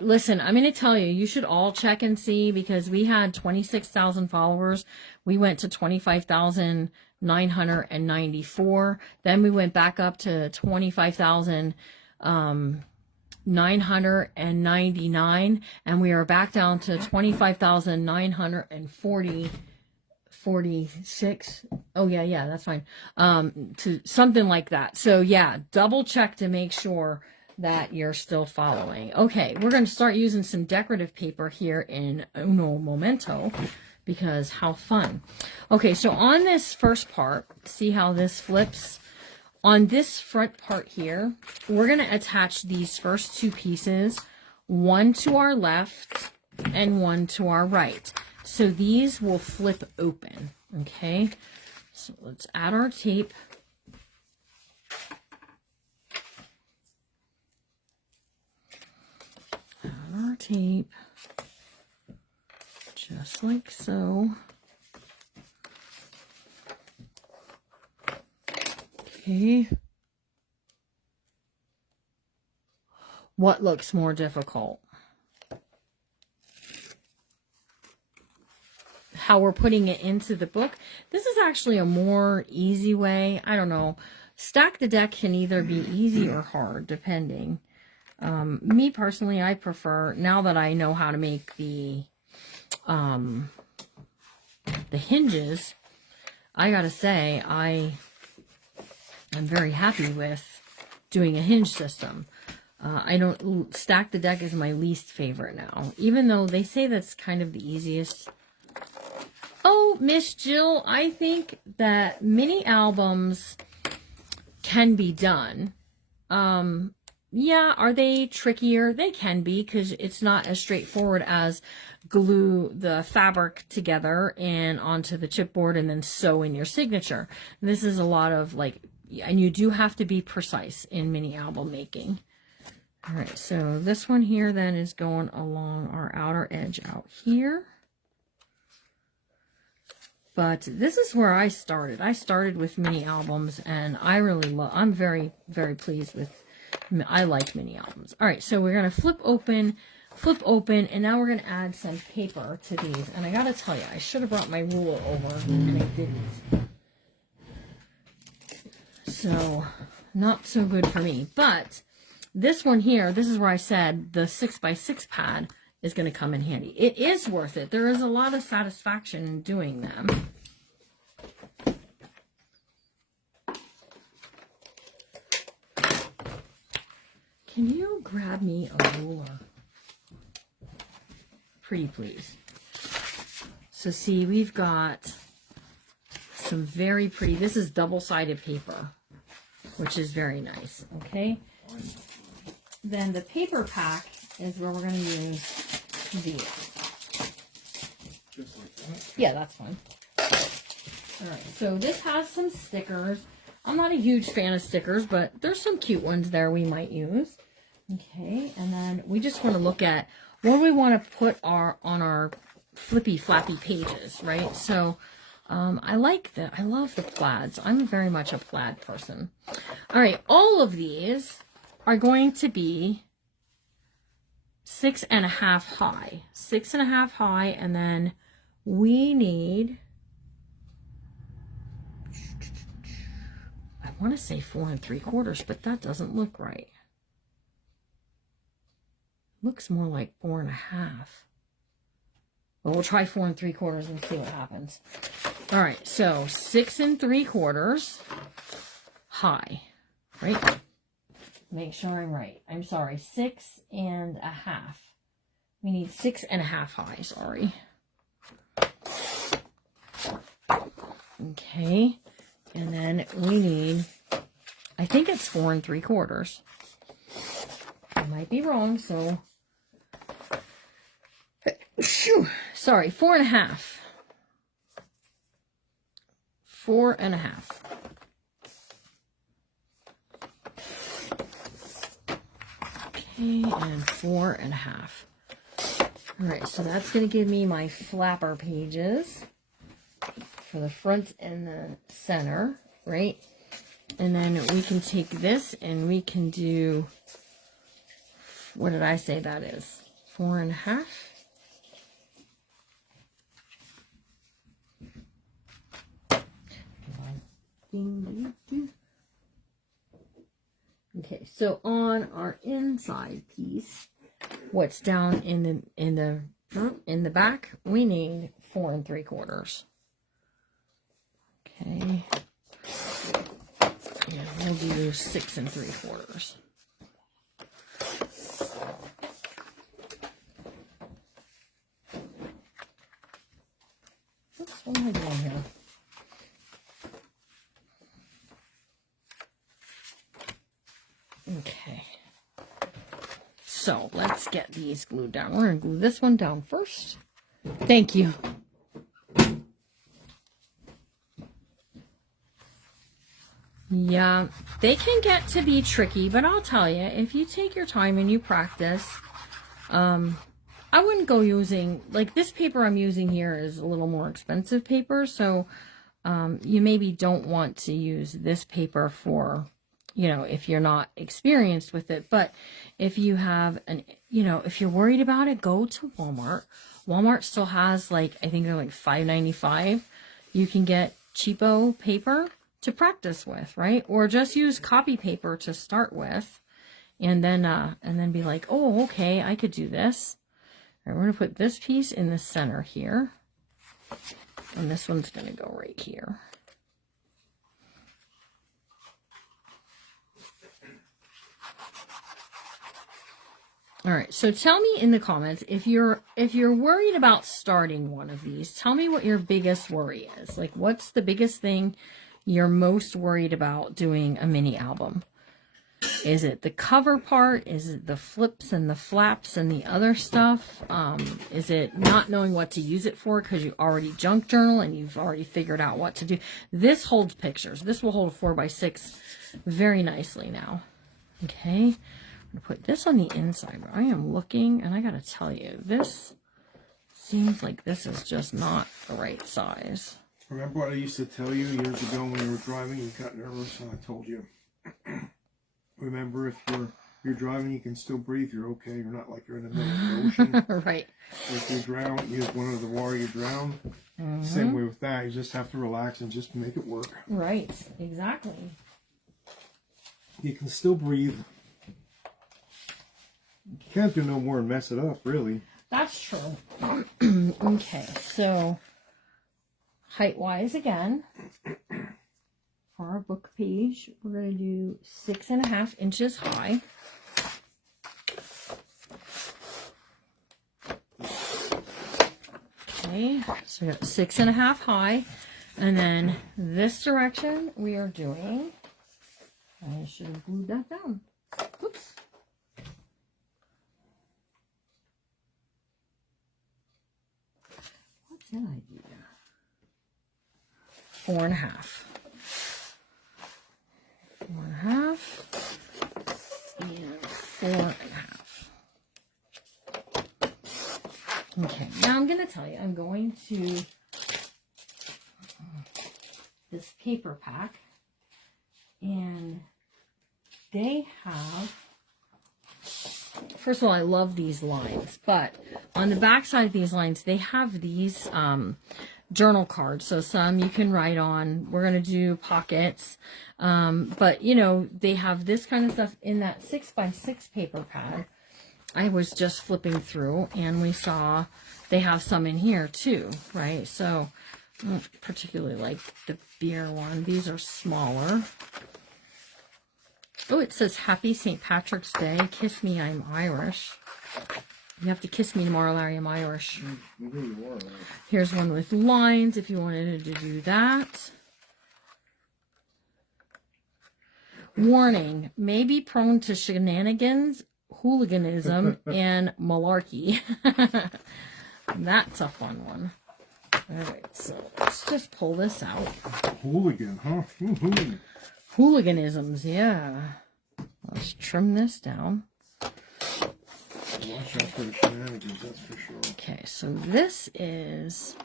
Listen, I'm going to tell you, you should all check and see, because we had 26,000 followers. We went to 25,994. Then we went back up to 25,999, and we are back down to 46. Oh yeah, that's fine. To something like that. So yeah, double check to make sure that you're still following. Okay, we're going to start using some decorative paper here in uno momento, because how fun. Okay, so on this first part, see how this flips? On this front part here, we're going to attach these first two pieces, one to our left and one to our right. So these will flip open, okay? So let's add our tape. Add our tape, just like so. Okay. What looks more difficult? How we're putting it into the book. This is actually a more easy way. I don't know. Stack the deck can either be easy or hard, depending. Me personally, I prefer, now that I know how to make the hinges, I gotta say, I'm very happy with doing a hinge system. Stack the deck is my least favorite now, even though they say that's kind of the easiest. Oh, Miss Jill, I think that mini albums can be done. Yeah, are they trickier? They can be, because it's not as straightforward as glue the fabric together and onto the chipboard and then sew in your signature. This is a lot of and you do have to be precise in mini album making. All right, so this one here then is going along our outer edge out here. But this is where I started. I started with mini albums, and I really I'm very, very pleased with. I like mini albums. All right, so we're going to flip open, and now we're going to add some paper to these. And I got to tell you, I should have brought my ruler over, and I didn't. So, not so good for me. But this one here, this is where I said the 6x6 pad is going to come in handy. It is worth it. There is a lot of satisfaction in doing them. Can you grab me a ruler? Pretty please. So see, we've got some very pretty, this is double-sided paper, which is very nice, okay? Then the paper pack is where we're going to use these. Just like that. Yeah, that's fine. All right, so this has some stickers. I'm not a huge fan of stickers, but there's some cute ones there we might use. Okay, and then we just want to look at what we want to put on our flippy flappy pages, right? So I love the plaids. I'm very much a plaid person. All right, all of these are going to be 6.5 high. 6.5 high, and then we need, I want to say 4 3/4, but that doesn't look right. Looks more like 4.5. But we'll try 4 3/4 and see what happens. All right, so 6 3/4 high, right? Make sure I'm right. I'm sorry, 6.5. We need 6.5 high, sorry. Okay, and then we need, I think it's 4 3/4. I might be wrong, so sorry, 4.5. 4.5. Okay, and 4.5. All right, so that's going to give me my flapper pages for the front and the center, right? And then we can take this and we can do what did I say that is? 4.5. Okay, so on our inside piece, what's down in the back, we need 4 3/4. Okay. Yeah, we'll do 6 3/4. Oops, what am I doing here? Okay. So let's get these glued down. We're going to glue this one down first. Thank you. Yeah, they can get to be tricky, but I'll tell you, if you take your time and you practice, I wouldn't go using, like this paper I'm using here is a little more expensive paper, so you maybe don't want to use this paper for, you know, if you're not experienced with it. But if you have an, you know, if you're worried about it, go to Walmart. Walmart still has, like, I think they're like $5.95. You can get cheapo paper to practice with, right? Or just use copy paper to start with, and then be like, oh, okay, I could do this. All right, we're gonna put this piece in the center here, and this one's gonna go right here. All right, so tell me in the comments if you're worried about starting one of these. Tell me what your biggest worry is. Like, what's the biggest thing you're most worried about doing a mini album? Is it the cover part? Is it the flips and the flaps and the other stuff? Is it not knowing what to use it for because you already junk journal and you've already figured out what to do? This holds pictures. This will hold a 4x6 very nicely now. Okay, I'm gonna put this on the inside. I am looking, and I gotta tell you, this seems like this is just not the right size. Remember what I used to tell you years ago when you were driving? You got nervous, and I told you. Remember, if you're driving, you can still breathe. You're okay. You're not like you're in the middle of the ocean. Right. If you drown, use one of the water, you drown. Same way with that. You just have to relax and just make it work. Right. Exactly. You can still breathe. Can't do no more and mess it up, really. That's true. Okay, so height-wise again, for our book page, we're going to do 6.5 inches high. Okay, so we got 6.5 high, and then this direction we are doing, I should have glued that down. Oops. What did I do? 4.5. 4.5 and 4.5. Okay, now I'm going to tell you, I'm going to this paper pack, and they have, first of all, I love these lines, but on the back side of these lines, they have these journal cards. So some you can write on. We're going to do pockets. But, you know, they have this kind of stuff in that 6x6 paper pad. I was just flipping through, and we saw they have some in here too, right? So I don't particularly like the beer one. These are smaller. Oh, it says Happy St. Patrick's Day. Kiss me, I'm Irish. You have to kiss me tomorrow, Larry, I'm Irish. Here's one with lines if you wanted to do that. Warning, may be prone to shenanigans, hooliganism, and malarkey. That's a fun one. Alright, so let's just pull this out. Hooligan, huh? Woohoo. Hooliganisms, yeah. Let's trim this down. Watch out for the shenanigans, that's for sure. Okay, so this is...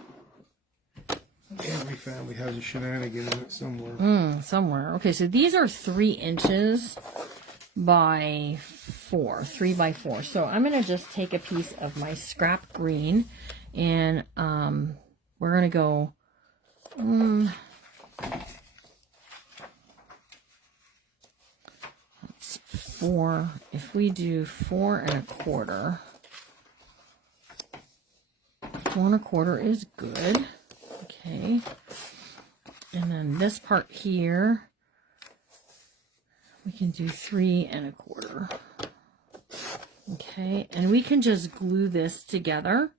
Every family has a shenanigan in it somewhere. Somewhere. Okay, so these are 3 inches by 4, 3 by 4. So I'm going to just take a piece of my scrap green, and we're going to go, that's 4. If we do 4 1/4, 4 1/4 is good. Okay. And then this part here, we can do 3 1/4. Okay, and we can just glue this together,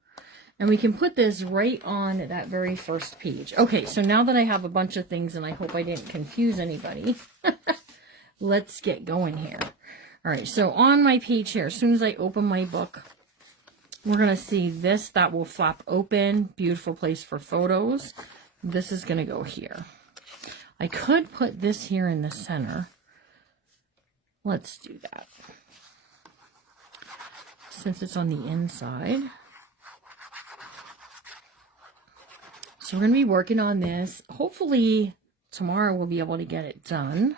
and we can put this right on that very first page. Okay, so now that I have a bunch of things, and I hope I didn't confuse anybody, let's get going here. All right, so on my page here, as soon as I open my book, we're going to see this that will flap open. Beautiful place for photos. This is going to go here. I could put this here in the center. Let's do that. Since it's on the inside. So we're going to be working on this. Hopefully tomorrow we'll be able to get it done.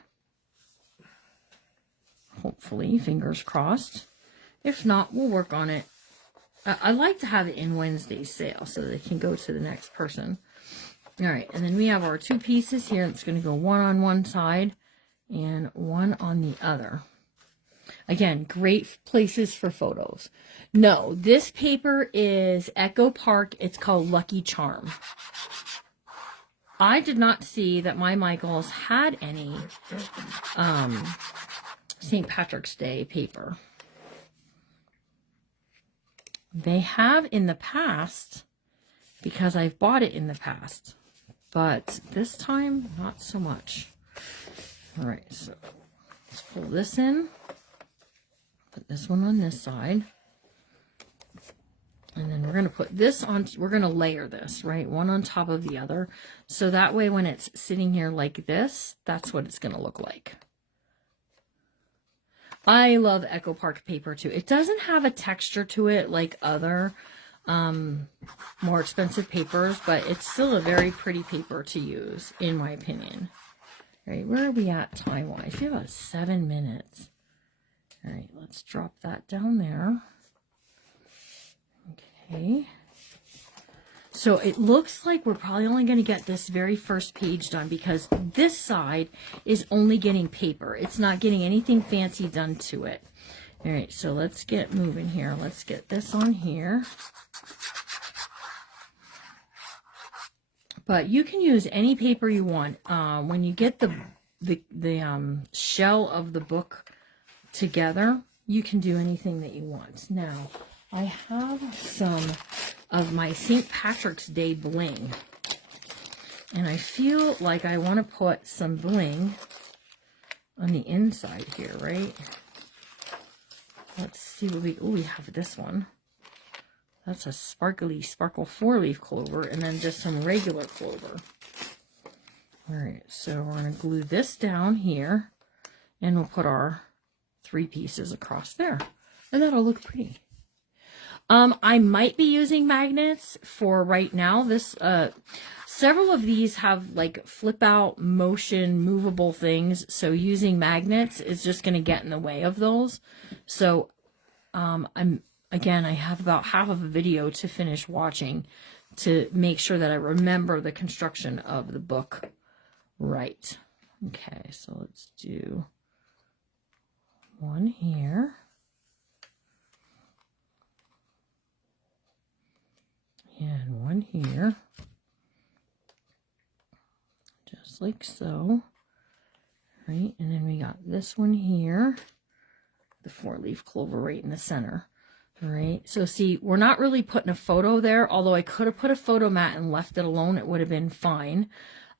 Hopefully, fingers crossed. If not, we'll work on it. I like to have it in Wednesday's sale so that it can go to the next person. All right, and then we have our 2 pieces here. It's going to go one on one side and one on the other. Again, great places for photos. No, this paper is Echo Park. It's called Lucky Charm. I did not see that my Michaels had any St. Patrick's Day paper. They have in the past, because I've bought it in the past, but this time, not so much. All right, so let's pull this in, put this one on this side, and then we're going to put this on, we're going to layer this, right, one on top of the other, so that way when it's sitting here like this, that's what it's going to look like. I love Echo Park paper too. It doesn't have a texture to it like other more expensive papers, but it's still a very pretty paper to use, in my opinion. All right, where are we at time-wise? We have about 7 minutes. All right, let's drop that down there. Okay. So it looks like we're probably only going to get this very first page done because this side is only getting paper. It's not getting anything fancy done to it. All right, so let's get moving here. Let's get this on here. But you can use any paper you want. When you get the shell of the book together, you can do anything that you want. Now, I have some of my St. Patrick's Day bling. And I feel like I want to put some bling on the inside here, right? Let's see what we have this one. That's a sparkle 4-leaf clover, and then just some regular clover. All right, so we're going to glue this down here, and we'll put our 3 pieces across there, and that'll look pretty. I might be using magnets for right now. This, several of these have like flip out motion movable things. So using magnets is just going to get in the way of those. So, again, I have about half of a video to finish watching to make sure that I remember the construction of the book right. Okay, so let's do one here. And one here, just like so, right? And then we got this one here, the 4-leaf clover right in the center, right? So see, we're not really putting a photo there, although I could have put a photo mat and left it alone. It would have been fine.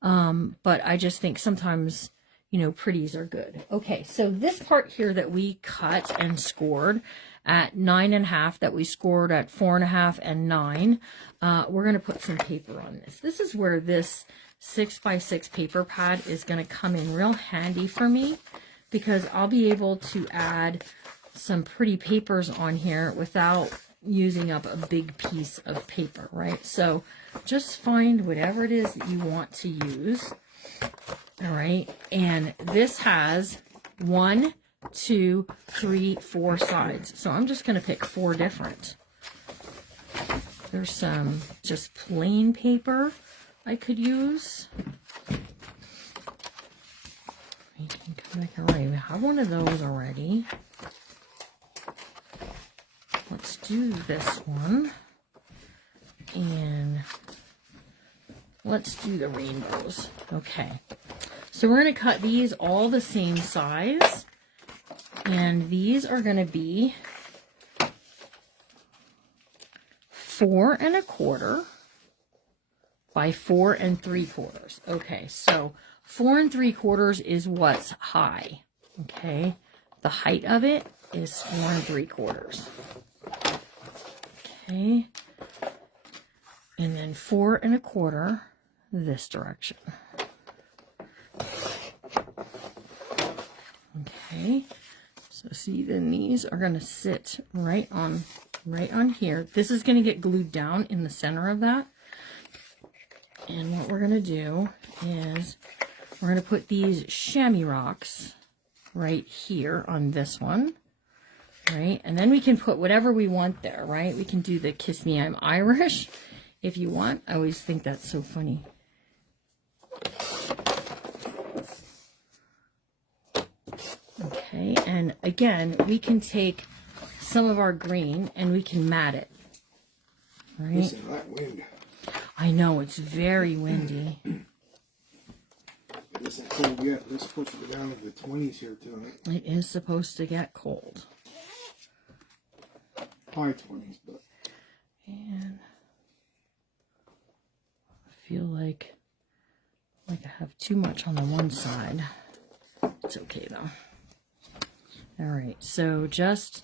But I just think sometimes, you know, pretties are good. Okay, so this part here that we cut and scored at 9 1/2, that we scored at 4 1/2 and 9, we're going to put some paper on this. This is where this 6x6 paper pad is going to come in real handy for me, because I'll be able to add some pretty papers on here without using up a big piece of paper, right? So just find whatever it is that you want to use. All right, and this has 1, 2, 3, 4 sides. So I'm just going to pick 4 different. There's some just plain paper I could use. We can come back already. We have one of those already. Let's do this one. And let's do the rainbows. Okay. So we're going to cut these all the same size. And these are going to be 4 1/4 by 4 3/4. Okay, so 4 3/4 is what's high. Okay, the height of it is 4 3/4. Okay, and then 4 1/4 this direction. Okay, so see, then these are going to sit right on here. This is going to get glued down in the center of that. And what we're going to do is we're going to put these chamois rocks right here on this one, right? And then we can put whatever we want there, right? We can do the Kiss Me, I'm Irish if you want. I always think that's so funny. Okay, and again, we can take some of our green and we can mat it, right? Listen to that wind. I know, it's very windy. It isn't cold yet. It's supposed to go down to the 20s here tonight. It is supposed to get cold. High 20s, but. And I feel like I have too much on the one side. It's okay though. All right, so just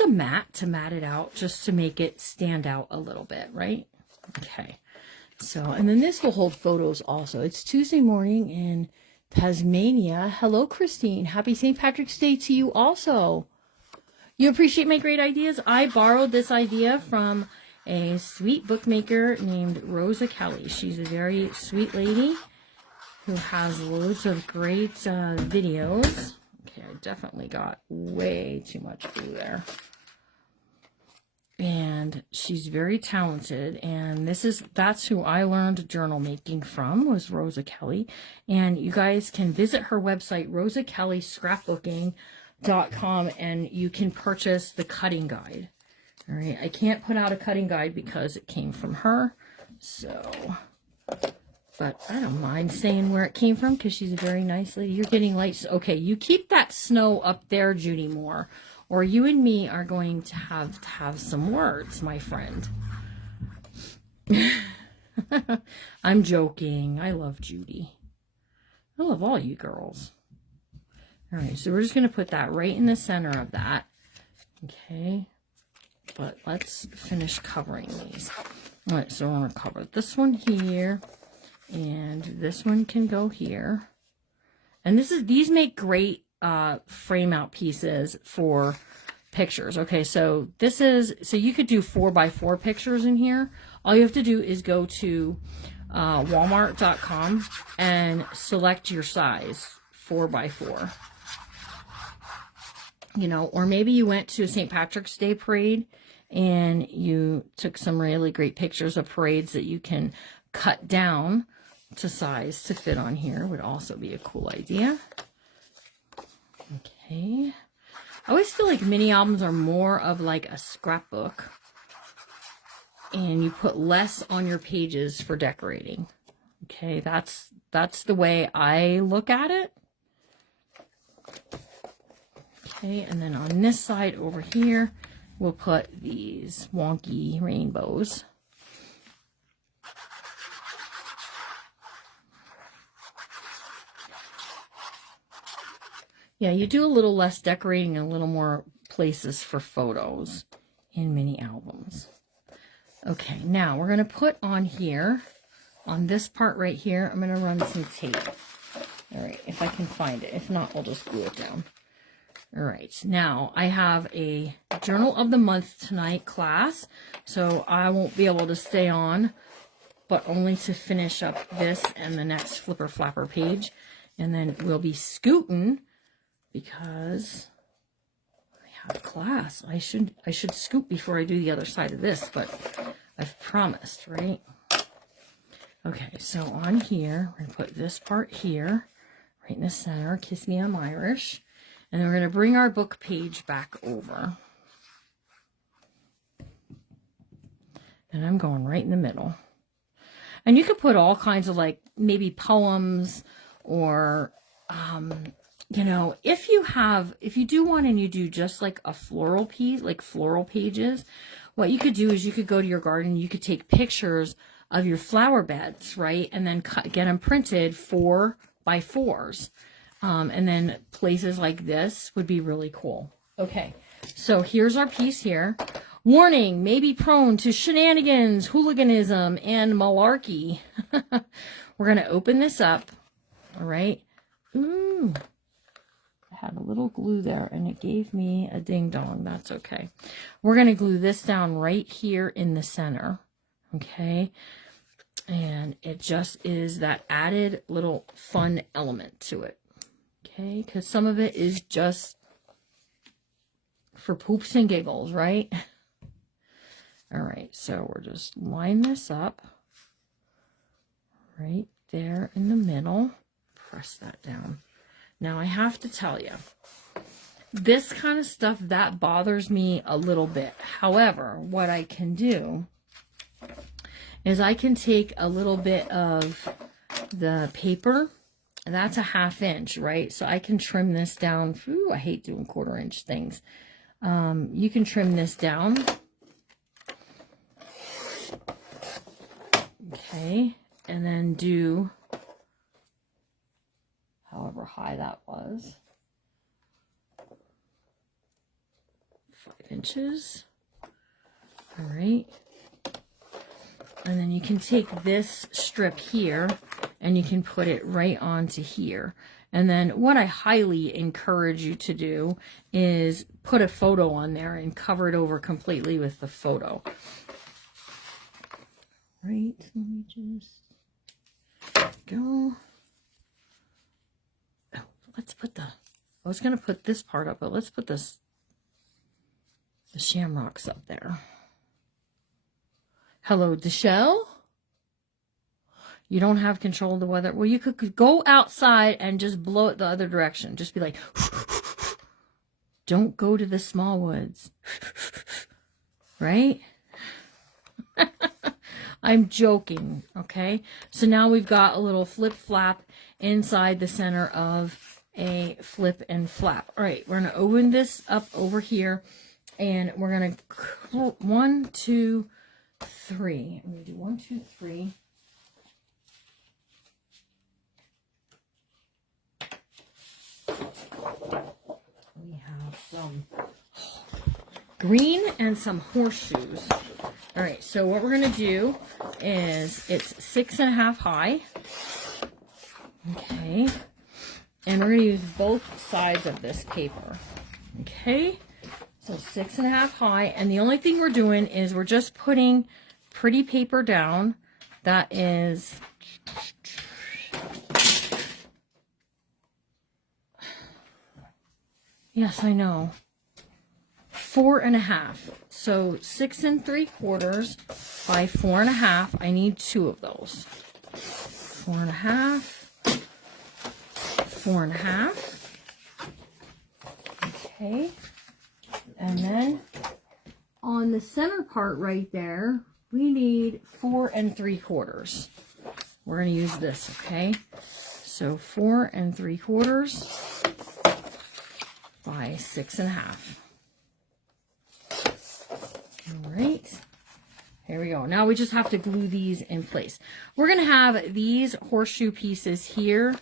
a mat to mat it out, just to make it stand out a little bit, right? Okay. So, and then this will hold photos also. It's Tuesday morning in Tasmania. Hello, Christine. Happy St. Patrick's Day to you also. You appreciate my great ideas? I borrowed this idea from a sweet bookmaker named Rosa Kelly. She's a very sweet lady who has loads of great videos. Okay, I definitely got way too much glue there. And she's very talented, and that's who I learned journal making from, was Rosa Kelly. And you guys can visit her website, rosakellyscrapbooking.com, and you can purchase the cutting guide. All right, I can't put out a cutting guide because it came from her, so, but I don't mind saying where it came from because she's a very nice lady. You're getting lights. Okay, you keep that snow up there, Judy Moore, or you and me are going to have some words, my friend. I'm joking. I love Judy. I love all you girls. All right, so we're just going to put that right in the center of that. Okay, but let's finish covering these. All right, so we're going to cover this one here, and this one can go here. And these make great frame out pieces for pictures. Okay, so so you could do 4x4 pictures in here. All you have to do is go to walmart.com and select your size 4x4. You know, or maybe you went to a St. Patrick's Day parade and you took some really great pictures of parades that you can cut down to size to fit on here. Would also be a cool idea. Okay. I always feel like mini albums are more of like a scrapbook, and you put less on your pages for decorating. Okay, that's the way I look at it. Okay, and then on this side over here, we'll put these wonky rainbows. Yeah, you do a little less decorating and a little more places for photos in mini albums. Okay, now we're going to put on here, on this part right here, I'm going to run some tape. All right, if I can find it. If not, I'll just glue it down. All right, now I have a Journal of the Month tonight class, so I won't be able to stay on, but only to finish up this and the next Flipper Flapper page. And then we'll be scooting because I have class. I should scoop before I do the other side of this, but I've promised, right? Okay, so on here, we're going to put this part here, right in the center. Kiss me, I'm Irish. And then we're going to bring our book page back over. And I'm going right in the middle. And you could put all kinds of, like, maybe poems or, you know, if you do one and you do just like a floral piece, like floral pages, what you could do is you could go to your garden, you could take pictures of your flower beds, right? And then get them printed 4x4s. And then places like this would be really cool. Okay, so here's our piece here. Warning, may be prone to shenanigans, hooliganism, and malarkey. We're going to open this up. All right. Ooh, I had a little glue there and it gave me a ding dong. That's okay. We're going to glue this down right here in the center. Okay. And it just is that added little fun element to it. Okay. Because some of it is just for poops and giggles, right? All right, so we're just line this up right there in the middle. Press that down. Now I have to tell you, this kind of stuff, that bothers me a little bit. However, what I can do is I can take a little bit of the paper, and that's a 1/2 inch, right? So I can trim this down. Ooh, I hate doing 1/4 inch things. You can trim this down. Okay, and then do however high that was. 5 inches. All right. And then you can take this strip here and you can put it right onto here. And then what I highly encourage you to do is put a photo on there and cover it over completely with the photo. Right, let me just go. Oh, let's put I was going to put this part up, but let's put the shamrocks up there. Hello, Deshelle. You don't have control of the weather. Well, you could go outside and just blow it the other direction. Just be like, don't go to the small woods. Right? I'm joking, okay? So now we've got a little flip flap inside the center of a flip and flap. All right, we're going to open this up over here, and we're going to 1, 2, 3. I'm going to do 1, 2, 3. We have some green and some horseshoes. All right, so what we're going to do is it's 6.5 high. Okay. And we're going to use both sides of this paper. Okay. So 6.5 high. And the only thing we're doing is we're just putting pretty paper down. That is... Yes, I know. 4.5. So 6 3/4 by 4.5. I need 2 of those. 4.5. 4.5. Okay. And then on the center part right there, we need 4 3/4. We're going to use this, okay? So 4 3/4 by 6.5. All right. Here we go. Now we just have to glue these in place. We're going to have these horseshoe pieces here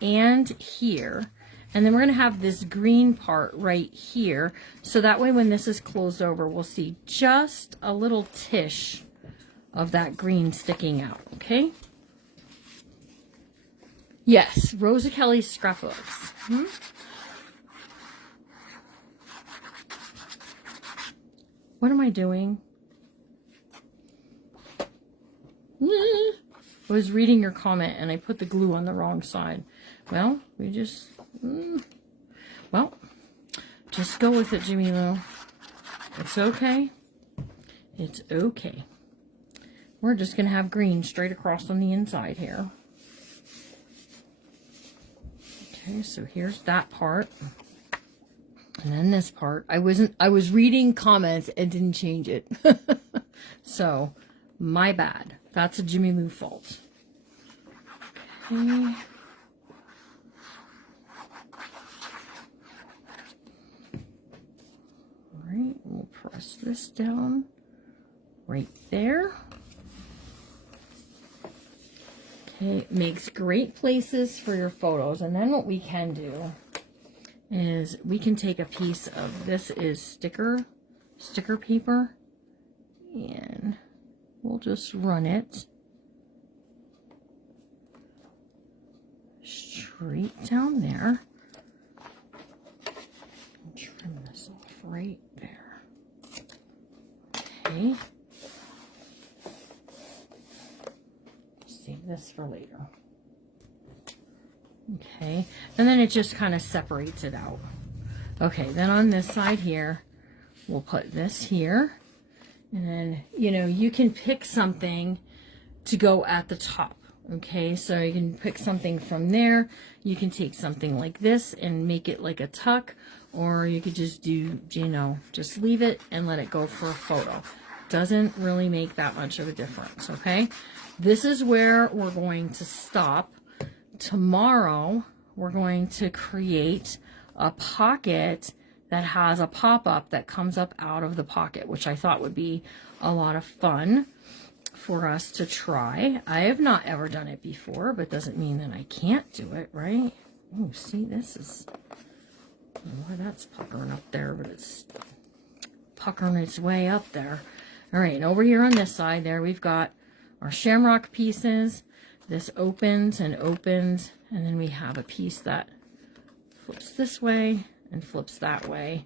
and here. And then we're going to have this green part right here. So that way when this is closed over, we'll see just a little tish of that green sticking out. Okay? Yes, Rosa Kelly's scrapbooks. Hmm? What am I doing? I was reading your comment and I put the glue on the wrong side. Well, we just... Well, just go with it, Jimmy Lou. It's okay. It's okay. We're just going to have green straight across on the inside here. Okay, so here's that part. And then this part. I was reading comments and didn't change it. So, my bad. That's a Jimmy Lou fault. Okay. Alright, we'll press this down right there. Okay, it makes great places for your photos. And then what we can do is we can take a piece of, this is sticker paper, and we'll just run it straight down there. I'll trim this off right there. Okay. Save this for later. Okay, and then it just kind of separates it out. Okay, then on this side here, we'll put this here. And then, you know, you can pick something to go at the top. Okay, so you can pick something from there. You can take something like this and make it like a tuck. Or you could just do, you know, just leave it and let it go for a photo. Doesn't really make that much of a difference, okay? This is where we're going to stop. Tomorrow, we're going to create a pocket that has a pop-up that comes up out of the pocket, which I thought would be a lot of fun for us to try. I have not ever done it before, but doesn't mean that I can't do it, right? Oh, see, this is, I don't know why that's puckering up there, but it's puckering its way up there. All right, and over here on this side there, we've got our shamrock pieces. This opens and opens, and then we have a piece that flips this way and flips that way.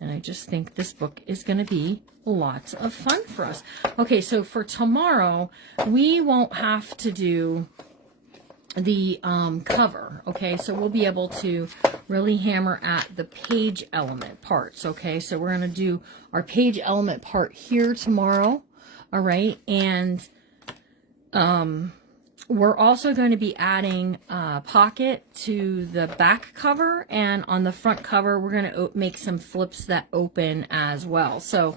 And I just think this book is going to be lots of fun for us. Okay, so for tomorrow, we won't have to do the cover. Okay, so we'll be able to really hammer at the page element parts. Okay, so we're going to do our page element part here tomorrow. All right, and we're also going to be adding a pocket to the back cover, and on the front cover we're going to make some flips that open as well. So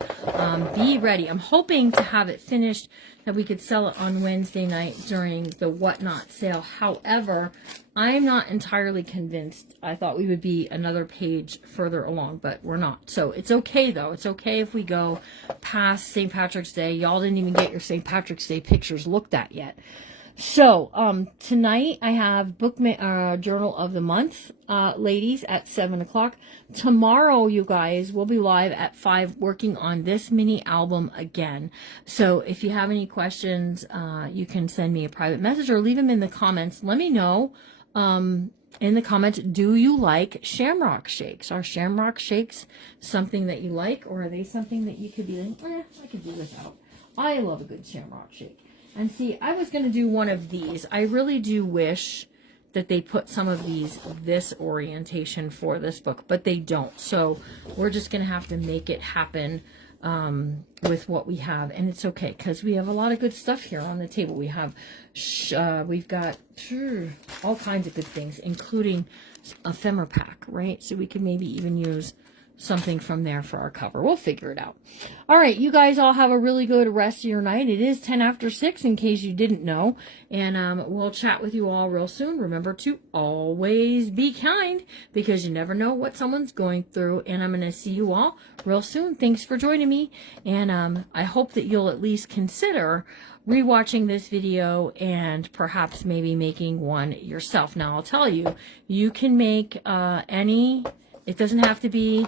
be ready. I'm hoping to have it finished that we could sell it on Wednesday night during the Whatnot sale. However, I'm not entirely convinced. I thought we would be another page further along, but we're not. So it's okay though. It's okay if we go past St. Patrick's Day. Y'all didn't even get your St. Patrick's Day pictures looked at yet. So, tonight I have book journal of the month, ladies, at 7 o'clock. Tomorrow, you guys, we'll be live at 5 working on this mini album again. So if you have any questions, you can send me a private message or leave them in the comments. Let me know, in the comments, do you like shamrock shakes? Are shamrock shakes something that you like, or are they something that you could be like, I could do without? I love a good shamrock shake. And see, I was going to do one of these. I really do wish that they put some of this orientation for this book, but they don't. So we're just going to have to make it happen with what we have. And it's okay, because we have a lot of good stuff here on the table. We have, we've got all kinds of good things, including ephemera pack, right? So we could maybe even use something from there for our cover. We'll figure it out. All right, you guys all have a really good rest of your night. It is 10 after 6 in case you didn't know. And we'll chat with you all real soon. Remember to always be kind, because you never know what someone's going through. And I'm going to see you all real soon. Thanks for joining me. And I hope that you'll at least consider rewatching this video and perhaps maybe making one yourself. Now, I'll tell you, you can make it doesn't have to be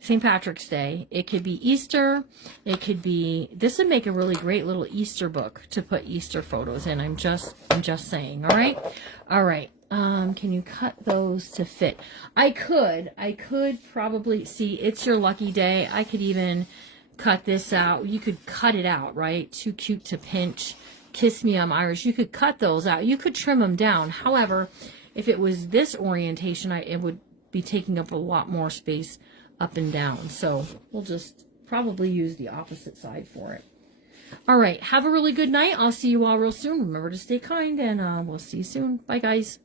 St. Patrick's Day. It could be Easter. It could be, this would make a really great little Easter book to put Easter photos in. I'm just saying. All right. All right. Can you cut those to fit? I could probably, see, it's your lucky day. I could even cut this out. You could cut it out, right? Too cute to pinch. Kiss Me, I'm Irish. You could cut those out. You could trim them down. However, if it was this orientation, it would be taking up a lot more space up and down. So we'll just probably use the opposite side for it. All right. Have a really good night. I'll see you all real soon. Remember to stay kind, and we'll see you soon. Bye, guys.